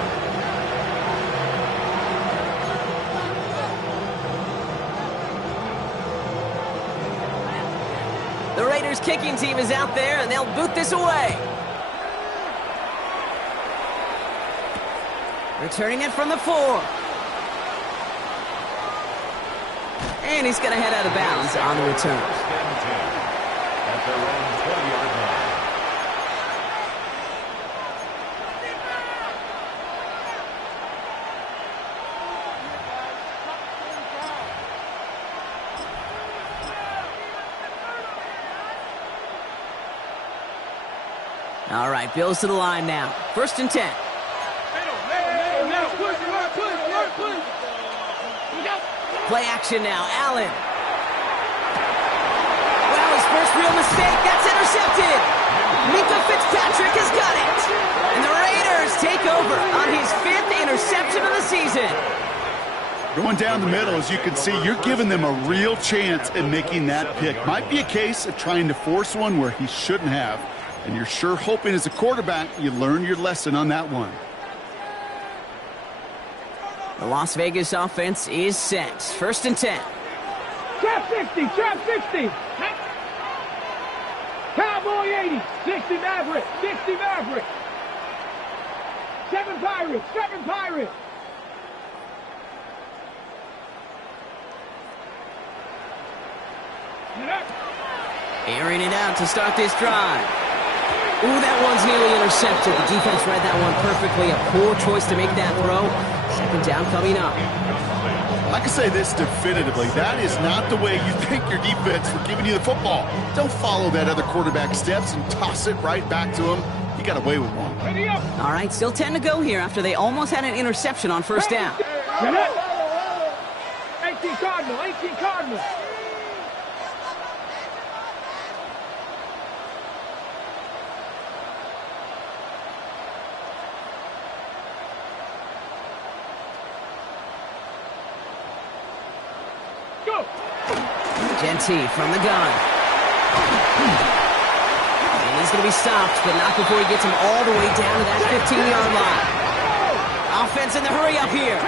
The Raiders kicking team is out there, and they'll boot this away. Returning it from the 4. And he's going to head out of bounds on the return. 1st and 10 at their own 20-yard line. All right, Bills to the line now. 1st and 10. Play action now. Allen. Well, his first real mistake. That's intercepted. Minkah Fitzpatrick has got it. And the Raiders take over on his 5th interception of the season. Going down the middle, as you can see, you're giving them a real chance at making that pick. Might be a case of trying to force one where he shouldn't have. And you're sure hoping as a quarterback you learn your lesson on that one. The Las Vegas offense is set. 1st and 10. Trap 60, trap 60. Cowboy 80, 60 Maverick, 60 Maverick. 7 Pirates, 7 Pirates. Airing it out to start this drive. Ooh, that one's nearly intercepted. The defense read that one perfectly. A poor choice to make that throw. 2nd down coming up. I can say this definitively. That is not the way you thank your defense for giving you the football. Don't follow that other quarterback steps and toss it right back to him. He got away with one. All right, still 10 to go here after they almost had an interception on 1st down. 18 Cardinal, 18 Cardinal. Genty from the gun. And he's going to be stopped, but not before he gets him all the way down to that 15-yard line. Offense in the hurry up here.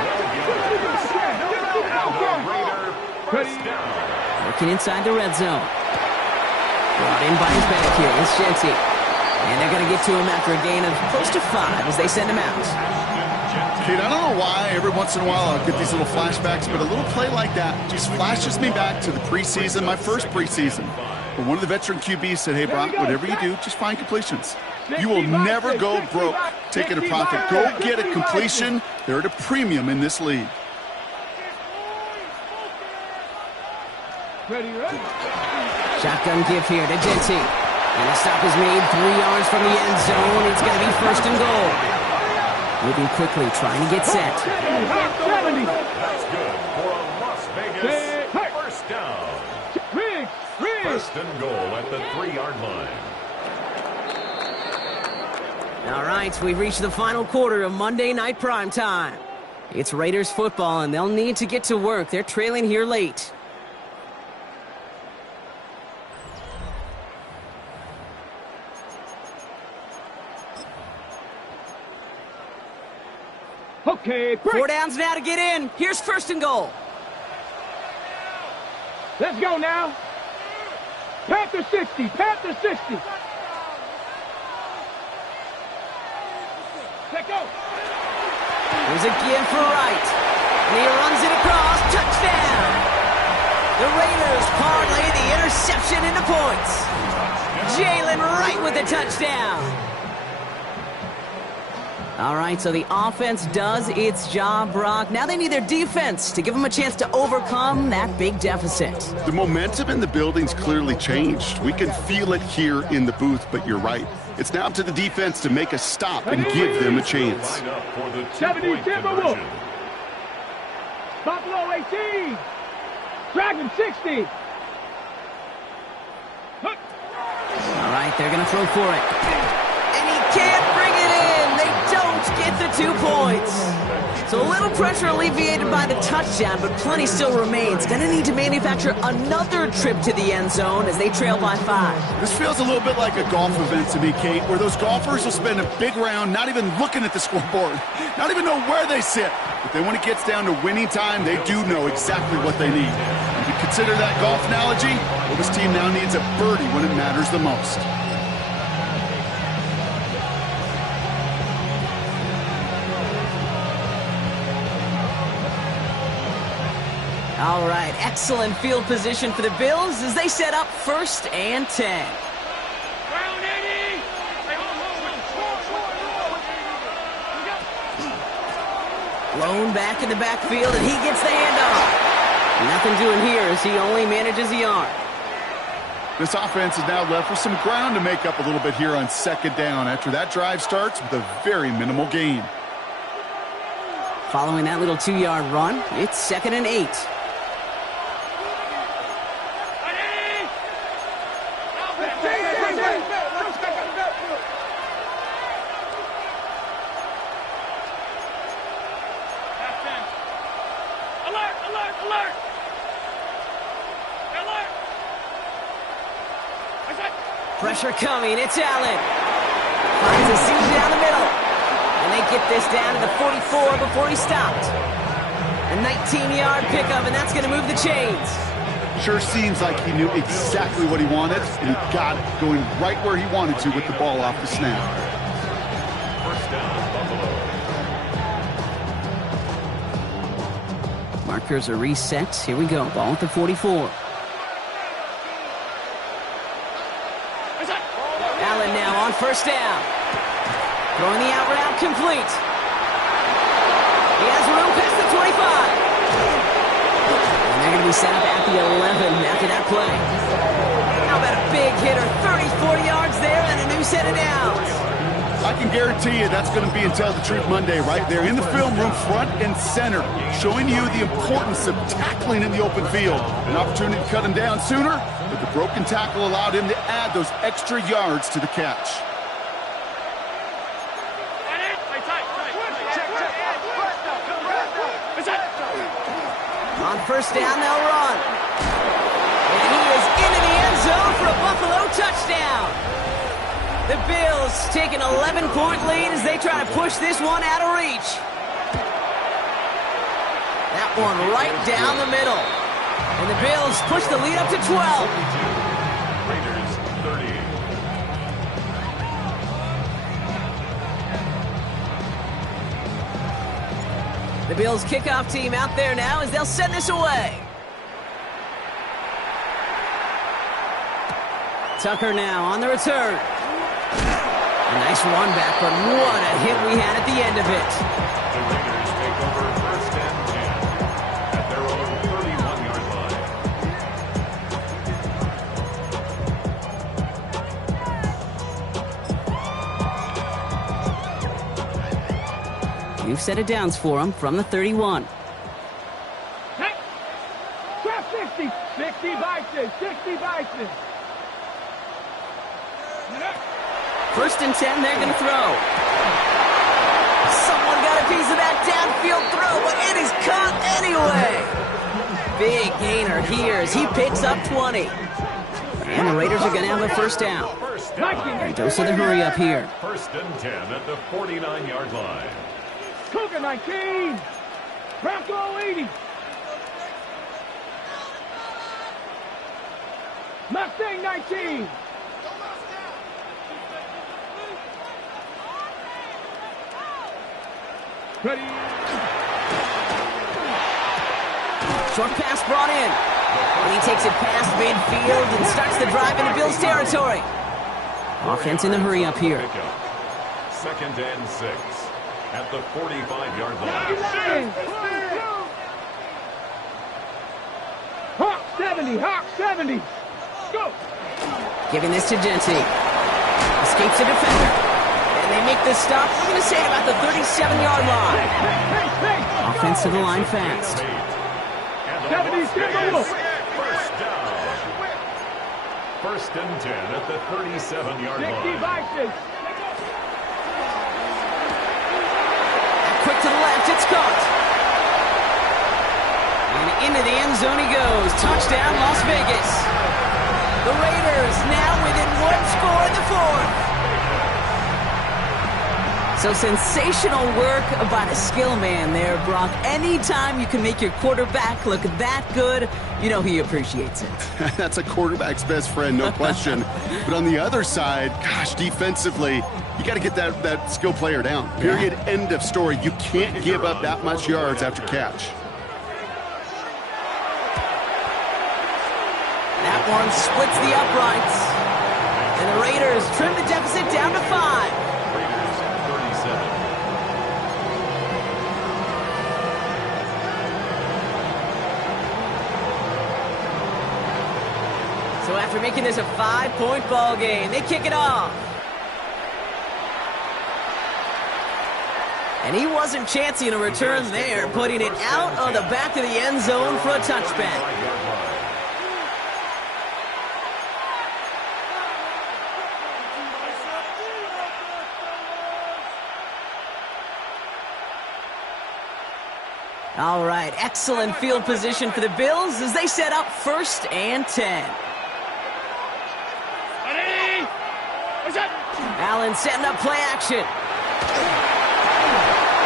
Raider 1st down. Working inside the red zone. Brought in by his back here. It's Jeanty. And they're going to get to him after a gain of close to 5 as they send him out. Kate, I don't know why every once in a while I'll get these little flashbacks, but a little play like that just flashes me back to the preseason, my first preseason. But one of the veteran QBs said, hey, Brock, whatever you do, just find completions. You will never go broke taking a profit. Go get a completion. They're at a premium in this league. Shotgun give here to Jeanty. And the stop is made 3 yards from the end zone. It's going to be 1st and goal. Moving quickly, trying to get set. That's good for a Las Vegas first down. 1st and goal at the 3-yard line. All right, we've reached the final quarter of Monday Night Primetime. It's Raiders football, and they'll need to get to work. They're trailing here late. Okay, break. 4 downs now to get in. Here's 1st and goal. Let's go now. Panther 60. Panther 60. Let's go. There's a give for Wright. And he runs it across. Touchdown. The Raiders parlay the interception into points. Jalen Wright with the touchdown. All right, so the offense does its job, Brock. Now they need their defense to give them a chance to overcome that big deficit. The momentum in the building's clearly changed. We can feel it here in the booth, but you're right. It's now up to the defense to make a stop and give them a chance. 70 Timberwolves. Buffalo 18. Dragon 60. All right, they're going to throw for it. And he can't bring it in. They don't get the 2 points. So a little pressure alleviated by the touchdown, but plenty still remains. Going to need to manufacture another trip to the end zone as they trail by 5. This feels a little bit like a golf event to me, Kate, where those golfers will spend a big round not even looking at the scoreboard, not even know where they sit. But then when it gets down to winning time, they do know exactly what they need. If you consider that golf analogy, well, this team now needs a birdie when it matters the most. All right, excellent field position for the Bills as they set up 1st and 10. Blown back in the backfield, and he gets the handoff. Nothing doing here as he only manages a yard. This offense is now left with some ground to make up a little bit here on 2nd down after that drive starts with a very minimal gain. Following that little 2-yard run, it's 2nd and 8. Pressure coming, it's Allen. Finds a seam down the middle. And they get this down to the 44 before he stopped. A 19-yard pickup, and that's going to move the chains. Sure seems like he knew exactly what he wanted, and he got it going right where he wanted to with the ball off the snap. 1st down, Buffalo. Markers are reset. Here we go. Ball at the 44. Allen now on 1st down. Throwing the out route complete. He has room past the 25. And they're going to be set up at the 11 after that play. How about a big hitter? 30, 40 yards there and a new set of downs. I can guarantee you that's going to be in Tell the Truth Monday right there in the film room, front and center, showing you the importance of tackling in the open field. An opportunity to cut him down sooner, but the broken tackle allowed him to add those extra yards to the catch. On 1st down, they'll run. And he is into the end zone for a Buffalo touchdown. The Bills take an 11-point lead as they try to push this one out of reach. That one right down the middle. And the Bills push the lead up to 12. Raiders 30. The Bills kickoff team out there now as they'll send this away. Tucker now on the return. A nice run back, but what a hit we had at the end of it. The Raiders take over 1st and 10 at their own 31-yard line. We've set it downs for them from the 31. Hey! Trap 60! 60 Bison! 60 Bison! 1st and 10, they're going to throw. Someone got a piece of that downfield throw, but it is caught anyway. Big gainer here as he picks up 20. And the Raiders are going to have a 1st down. And dose of the hurry up here. 1st and 10 at the 49-yard line. Cougar 19! Bronco 80! Mustang 19! Ready. Short pass brought in. And he takes it past midfield and starts the drive into Bills territory. Offense in the hurry up here. 2nd and 6 at the 45-yard line. Hawk 70! Hawk 70! Go! Giving this to Genty. Escapes the defender. And they make this stop, we're going to say about the 37-yard line. Offense to the line fast. 70, single. 1st down. 1st and 10 at the 37-yard 60 line. Bison! Quick to the left, it's caught. And into the end zone he goes. Touchdown, Las Vegas. The Raiders now within 1 score in the 4th. So sensational work by the skill man there, Brock. Anytime you can make your quarterback look that good, you know he appreciates it. That's a quarterback's best friend, no question. But on the other side, gosh, defensively, you got to get that skill player down. Period. Yeah. End of story. You can't give up that much yards after catch. That one splits the uprights. And the Raiders trim the deficit down to 5. Raiders 37. So after making this a 5-point ball game, they kick it off. And he wasn't chancing a return there, putting it out of the back of the end zone for a touchback. All right, excellent field position for the Bills as they set up 1st and 10. Ready? What's up? Allen setting up play action.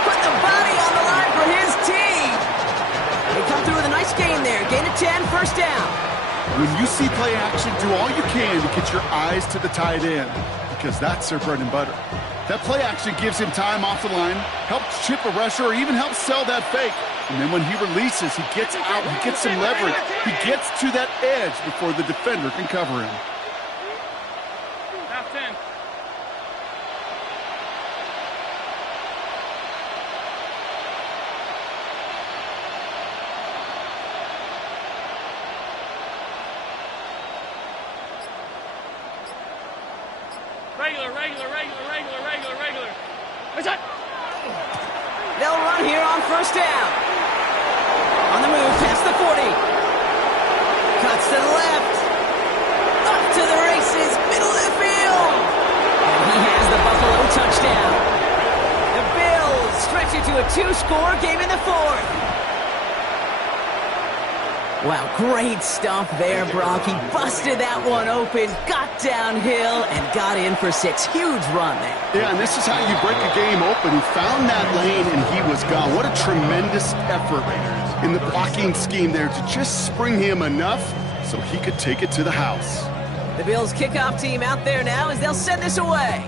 Put the body on the line for his team. They come through with a nice gain there. Gain of 10, 1st down. When you see play action, do all you can to get your eyes to the tight end because that's their bread and butter. That play action gives him time off the line, helps chip a rusher, or even helps sell that fake. And then when he releases, he gets out, he gets some leverage. He gets to that edge before the defender can cover him. Half 10. Regular. What's up? They'll run here on 1st down. On the move, past the 40. Cuts to the left. Up to the races, middle of the field. And he has the Buffalo touchdown. The Bills stretch it to a 2-score game in the 4th. Wow, great stuff there, Brock. He busted that one open, got downhill, and got in for 6. Huge run there. Yeah, and this is how you break a game open. He found that lane, and he was gone. What a tremendous effort. in the blocking scheme there to just spring him enough so he could take it to the house. The Bills kickoff team out there now as they'll send this away.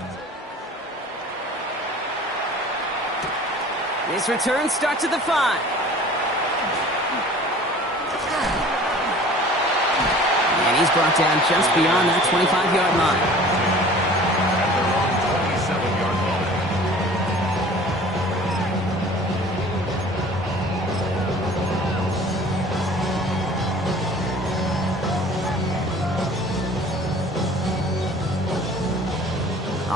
This return starts at the 5. And he's brought down just beyond that 25-yard line.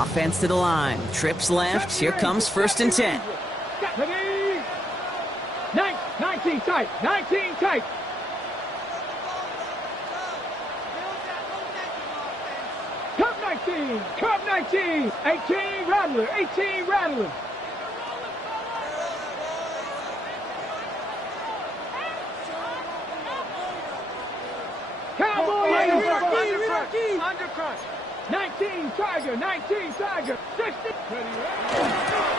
Offense to the line. Trips left. Here comes 1st and 10. 19 tight. 19 tight. Cup 19. Cup 19. 18 Rattler. 18 Rattler. Cowboy undercrunch. 19 Tiger, 19 Tiger, 60.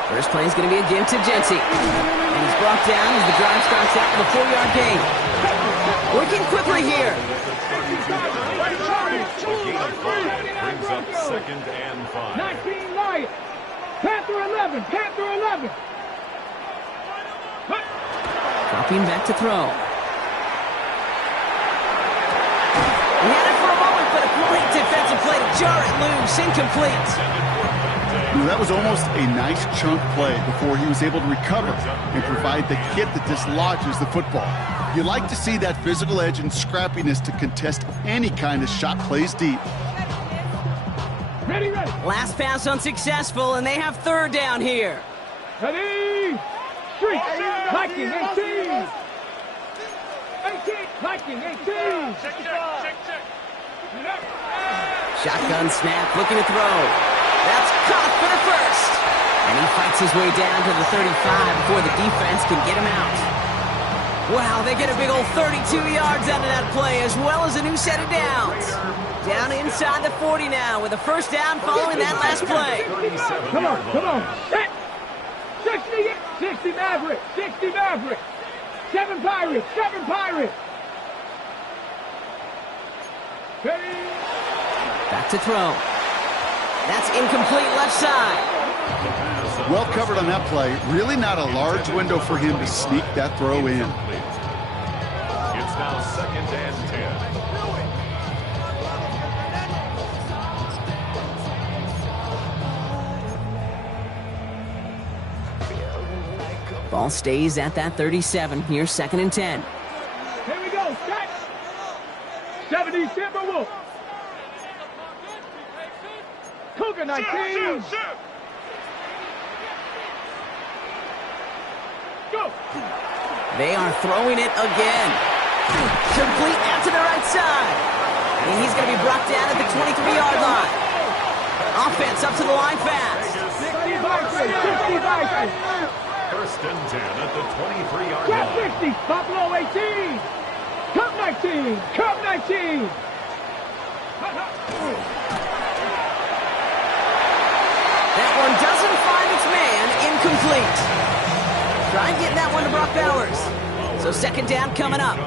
First play is going to be a give to Jency. And he's brought down as the drive starts out with a 4-yard gain. Working quickly here. Brings up 2nd and 5. 19 Lion. Panther 11, Panther 11. Dropping back to throw. He had it for a moment, but a great defensive play to jar it loose. Incomplete. That was almost a nice chunk play before he was able to recover and provide the hit that dislodges the football. You like to see that physical edge and scrappiness to contest any kind of shot plays deep. Ready, ready. Last pass unsuccessful, and they have 3rd down here. Ready. Street. Viking 18. 18. Viking 18. Shotgun snap, looking to throw. That's caught for the 1st. And he fights his way down to the 35 before the defense can get him out. Wow, they get a big old 32 yards out of that play, as well as a new set of downs. Down inside the 40 now with a 1st down following that last play. Come on, come on. 60 Maverick, 60 Maverick. 7 Pirates, 7 Pirates. Ready. Back to throw. That's incomplete left side. Well covered on that play. Really not a large window for him to sneak that throw in. It's now 2nd and 10. Ball stays at that 37. Here's 2nd and 10. Here we go. Set. 70 Timberwolves. Cougar 19. Go. They are throwing it again. Complete out to the right side. And he's going to be brought down at the 23-yard line. Offense up to the line fast. 60 Vikings. 60 Vikings. 1st and 10 at the 23-yard line. 50. Buffalo 18. Cup 19. Cup 19. That one doesn't find its man. Incomplete. Try getting that one to Brock Bowers. So 2nd down coming up.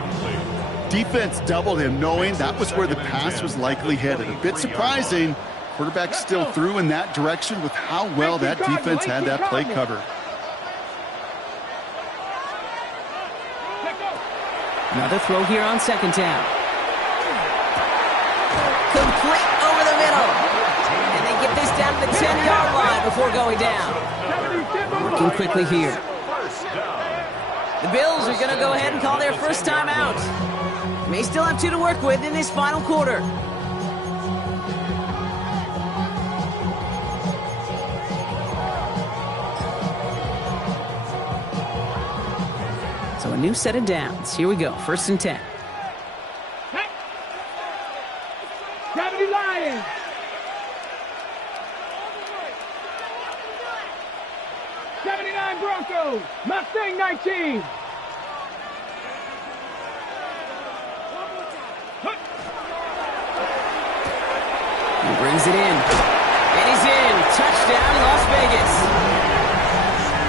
Defense doubled him, knowing that was where the pass was likely headed. A bit surprising. Quarterback still threw in that direction with how well that defense had that play covered. Another throw here on 2nd down. Complete over the middle. And they get this down to the 10-yard line before going down. Working quickly here. The Bills are going to go ahead and call their 1st time out. May still have 2 to work with in this final quarter. So a new set of downs. Here we go. 1st and 10. Gravity Lions. Broncos. Mustang 19. He brings it in. And he's in. Touchdown, Las Vegas.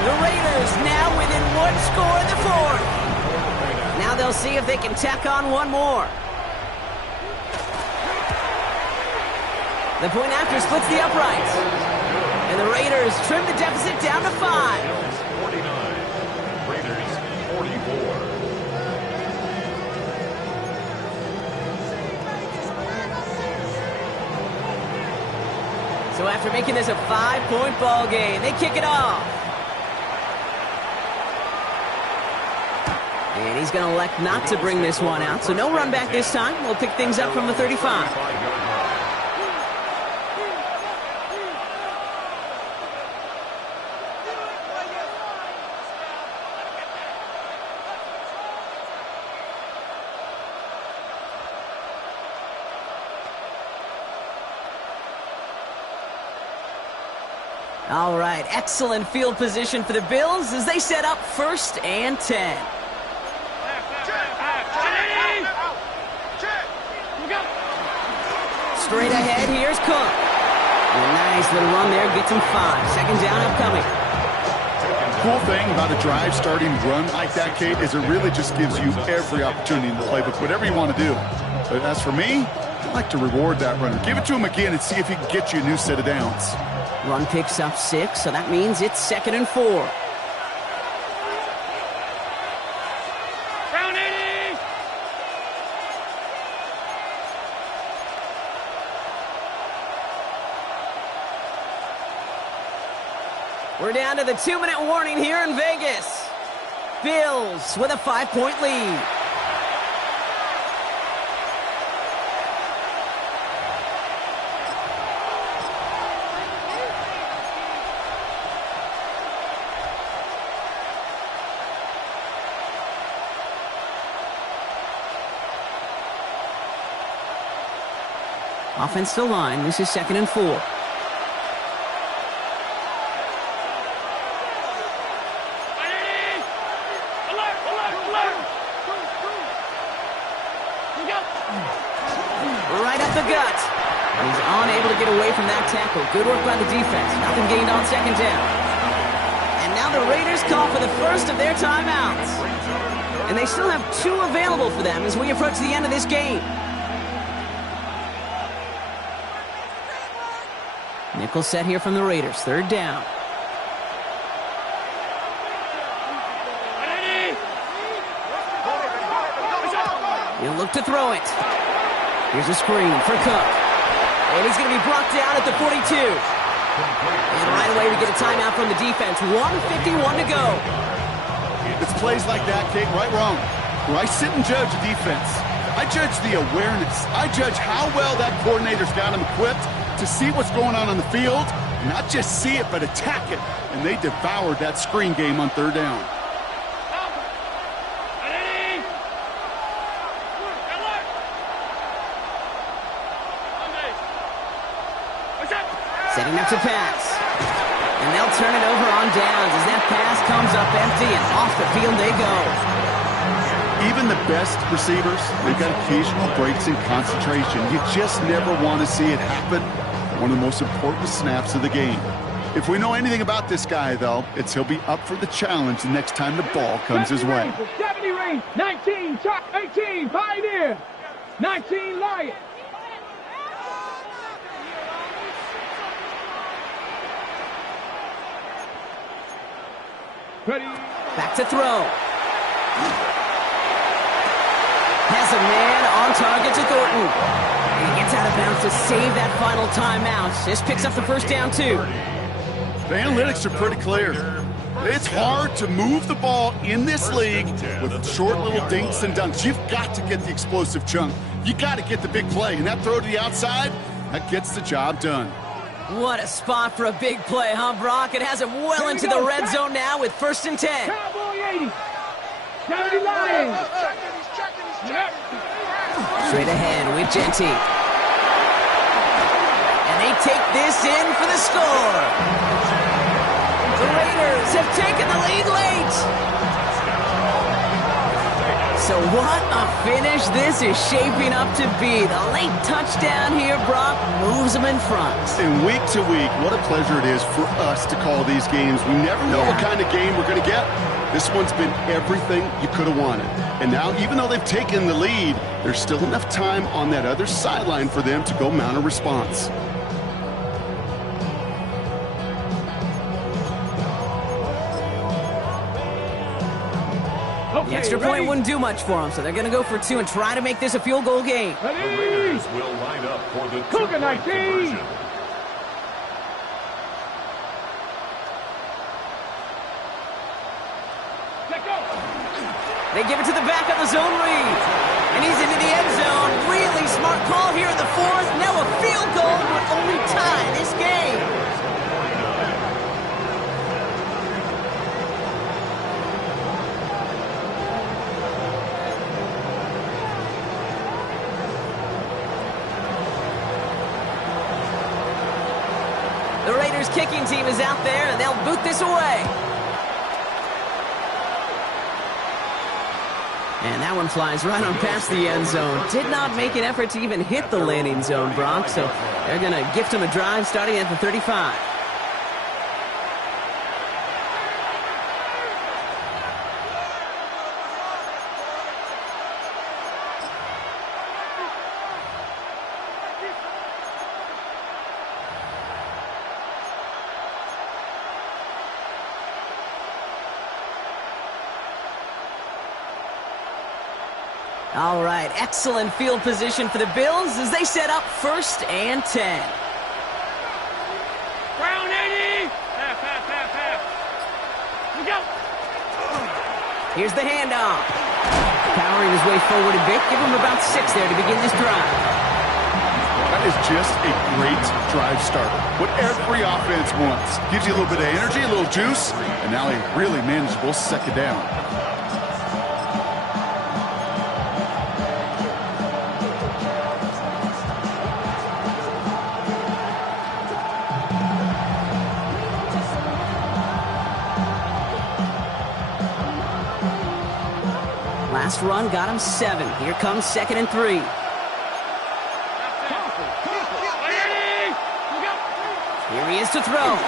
The Raiders now within 1 score in the 4th. they'll see if they can tack on one more. The point after splits the uprights. And the Raiders trim the deficit down to 5. Bills 49, Raiders 44. So after making this a 5-point ball game, they kick it off. And he's going to elect not to bring this one out. So no run back this time. We'll pick things up from the 35. All right, excellent field position for the Bills as they set up 1st and 10. Straight ahead, here's Cook. And a nice little run there, gets him 5. 2nd down upcoming. Cool thing about a drive starting run like that, Kate, is it really just gives you every opportunity in the playbook, whatever you want to do. But as for me, I like to reward that runner. Give it to him again and see if he can get you a new set of downs. Run picks up 6, so that means it's 2nd and 4. Down 80! We're down to the 2-minute warning here in Vegas. Bills with a 5-point lead. Offensive line, this is 2nd and 4. Right up the gut. He's unable to get away from that tackle. Good work by the defense. Nothing gained on 2nd down. And now the Raiders call for the first of their timeouts. And they still have 2 available for them as we approach the end of this game. Nickel set here from the Raiders. 3rd down. He'll look to throw it. Here's a screen for Cook. And he's going to be brought down at the 42. And right away we get a timeout from the defense. 1:51 to go. It's plays like that, Kate, right, wrong. Where I sit and judge a defense. I judge the awareness. I judge how well that coordinator's got him equipped to see what's going on the field, not just see it, but attack it. And they devoured that screen game on 3rd down. Setting up to pass. And they'll turn it over on downs as that pass comes up empty and off the field they go. Even the best receivers, they've got occasional breaks in concentration. You just never want to see it happen. One of the most important snaps of the game. If we know anything about this guy, though, it's he'll be up for the challenge the next time the ball comes his way. 70 range, 19, top 18, Pioneer, 19, Lion. Ready. Back to throw. Has a man on target to Thornton. And he gets out of bounds to save that final timeout. This picks up the 1st down, too. The analytics are pretty clear. It's hard to move the ball in this league with short little dinks and dunks. You've got to get the explosive chunk. You got to get the big play. And that throw to the outside, that gets the job done. What a spot for a big play, huh, Brock? It has him well into the red zone now with 1st and 10. Cowboy 80. 70 Lions. Straight ahead with Genty. And they take this in for the score. The Raiders have taken the lead late. So what a finish this is shaping up to be. The late touchdown here, Brock, moves them in front. And week to week, what a pleasure it is for us to call these games. We never know what kind of game we're going to get. This one's been everything you could have wanted. And now, even though they've taken the lead, there's still enough time on that other sideline for them to go mount a response. The extra point wouldn't do much for them, so they're going to go for 2 and try to make this a field goal game. The Raiders will line up for the Cougar two-point 19. conversion. They give it to the back of the zone read. And he's into the end zone. Really smart call here in the 4th. Now a field goal would only tie this game. The Raiders kicking team is out there, and they'll boot this away. And that one flies right on past the end zone. Did not make an effort to even hit the landing zone, Brock, so they're going to gift him a drive starting at the 35. All right, excellent field position for the Bills as they set up 1st and 10. Brown 80. Half. We go. Here's the handoff. Powering his way forward a bit. Give him about 6 there to begin this drive. That is just a great drive starter. What every offense wants. Gives you a little bit of energy, a little juice, and now a really manageable 2nd down. Last run got him 7. Here comes 2nd and 3. Here he is to throw.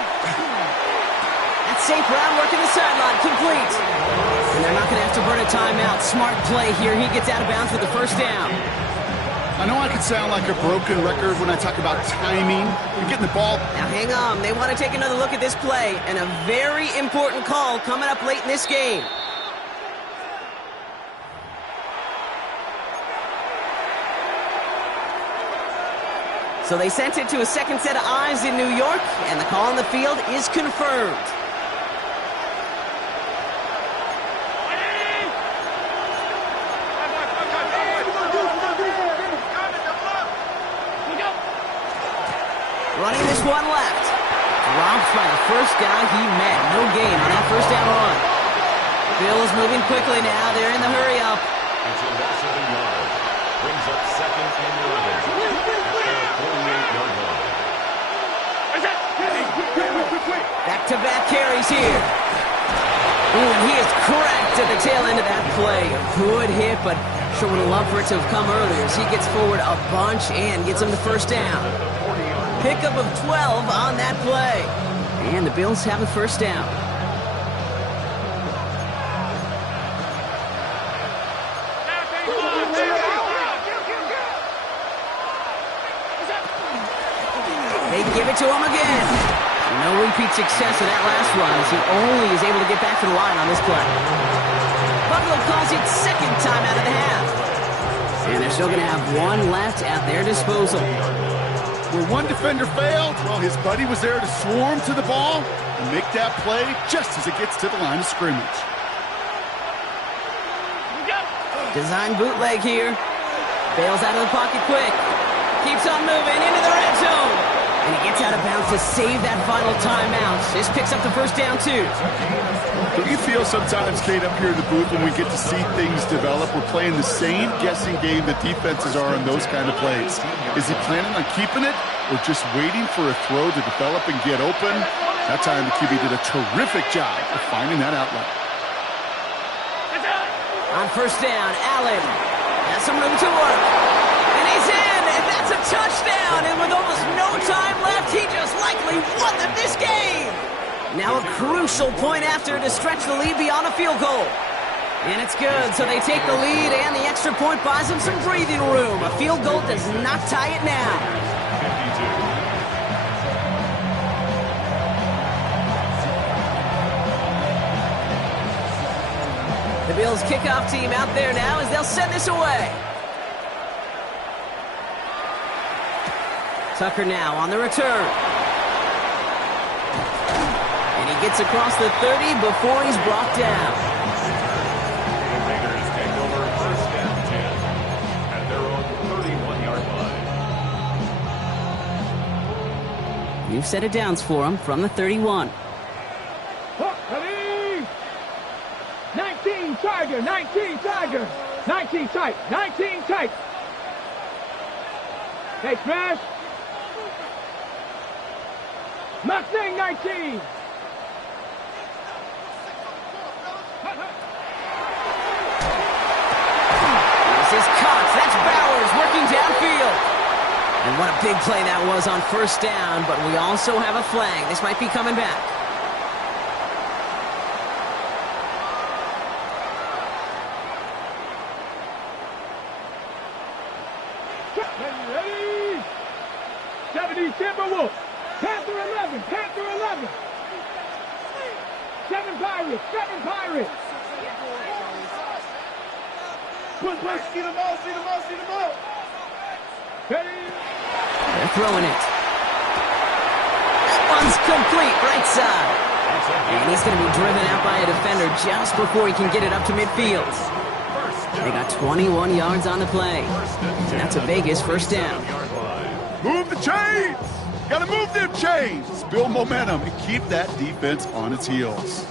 That's St. Brown working the sideline, complete. And they're not going to have to burn a timeout. Smart play here. He gets out of bounds with the 1st down. I know I could sound like a broken record when I talk about timing and getting the ball. Now hang on. They want to take another look at this play. And a very important call coming up late in this game. So they sent it to a 2nd set of eyes in New York, and the call on the field is confirmed. Running this one left. Dropped by the first guy he met. No gain on that 1st down run. Bills moving quickly now. They're in the hurry up. It's a loss of a yard. Brings up 2nd and 11. Back-to-back carries here. Ooh, and he is cracked at the tail end of that play. A good hit, but sure would have loved for it to have come earlier as he gets forward a bunch and gets him the 1st down. Pickup of 12 on that play. And the Bills have a 1st down. They give it to him again. No repeat success of that last run as he only is able to get back to the line on this play. Buffalo calls it 2nd time out of the half. And they're still going to have 1 left at their disposal. Where one defender failed, well, his buddy was there to swarm to the ball and make that play just as it gets to the line of scrimmage. Design bootleg here. Bails out of the pocket quick. Keeps on moving into the red zone. And he gets out of bounds to save that final timeout. This picks up the 1st down, too. Do you feel sometimes, Kate, up here in the booth when we get to see things develop, we're playing the same guessing game that defenses are on those kind of plays? Is he planning on keeping it or just waiting for a throw to develop and get open? That time the QB did a terrific job of finding that outlet. On first down, Allen has some room to work. And he's in, and that's a touchdown. And with almost no time left, he just likely won this game. Now a crucial point after to stretch the lead beyond a field goal. And it's good, so they take the lead, and the extra point buys them some breathing room. A field goal does not tie it now. 52. The Bills kickoff team out there now as they'll send this away. Tucker now on the return. And he gets across the 30 before he's brought down. The Raiders take over first and 10 at their own 31-yard line. You've set it downs for him from the 31. Ready? 19 Tiger, 19 Tiger, 19 tight, 19 tight. Hey, smash. Mustang 19. This is Cox. That's Bowers working downfield. And what a big play that was on first down, but we also have a flag. This might be coming back. Ready? 70 Timberwolves. Panther 11, Panther 11. 7 Pirates, 7 Pirates. Push, see the ball, see the ball, see the ball. Ready? They're throwing it. That one's complete, right side. And he's going to be driven out by a defender just before he can get it up to midfield. They got 21 yards on the play. And that's a Vegas first down. Move the chains! Gotta move them chains! Build momentum and keep that defense on its heels.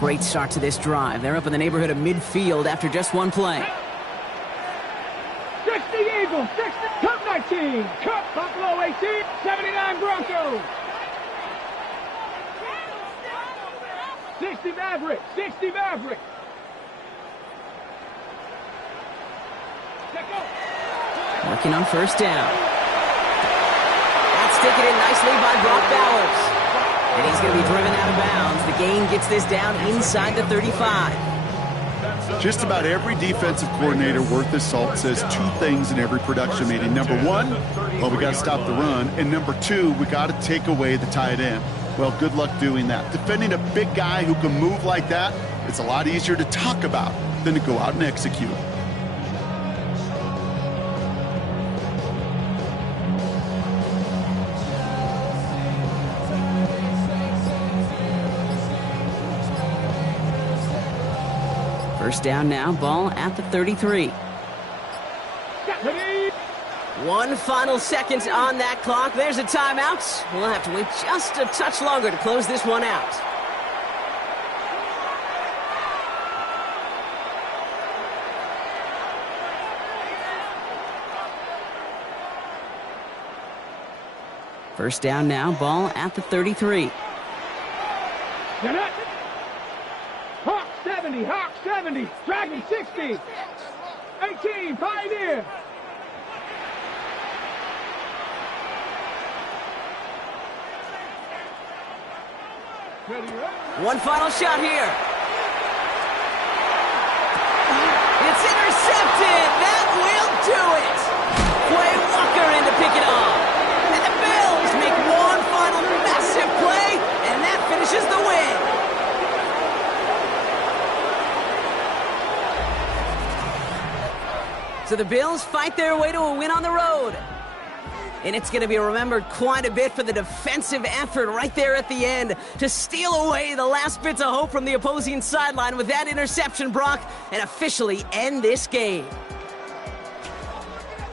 Great start to this drive. They're up in the neighborhood of midfield after just one play. 60 Eagles, 60, Cup 19, Cup Buffalo 18, 79 Broncos. 60 Mavericks, 60 Mavericks. Working on first down. That's taken in nicely by Brock Bowers. And he's going to be driven out of bounds. The gain gets this down inside the 35. Just about every defensive coordinator worth his salt says two things in every production meeting. Number one, well, we got to stop the run. And number two, we got to take away the tight end. Well, good luck doing that. Defending a big guy who can move like that, it's a lot easier to talk about than to go out and execute. First down now, ball at the 33. One final second on that clock. There's a timeout. We'll have to wait just a touch longer to close this one out. First down now, ball at the 33. Hawk 70, Hawk 70, Dragon 60, 18, Pioneer. One final shot here. It's intercepted. That will do it. Quay Walker in to pick it off. And the Bills make one final massive play, and that finishes the win. So the Bills fight their way to a win on the road. And it's going to be remembered quite a bit for the defensive effort right there at the end to steal away the last bits of hope from the opposing sideline with that interception, Brock, and officially end this game.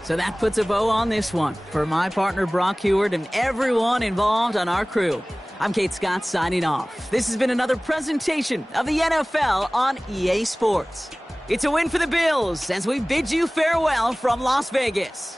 So that puts a bow on this one. For my partner, Brock Huard, and everyone involved on our crew, I'm Kate Scott signing off. This has been another presentation of the NFL on EA Sports. It's a win for the Bills as we bid you farewell from Las Vegas.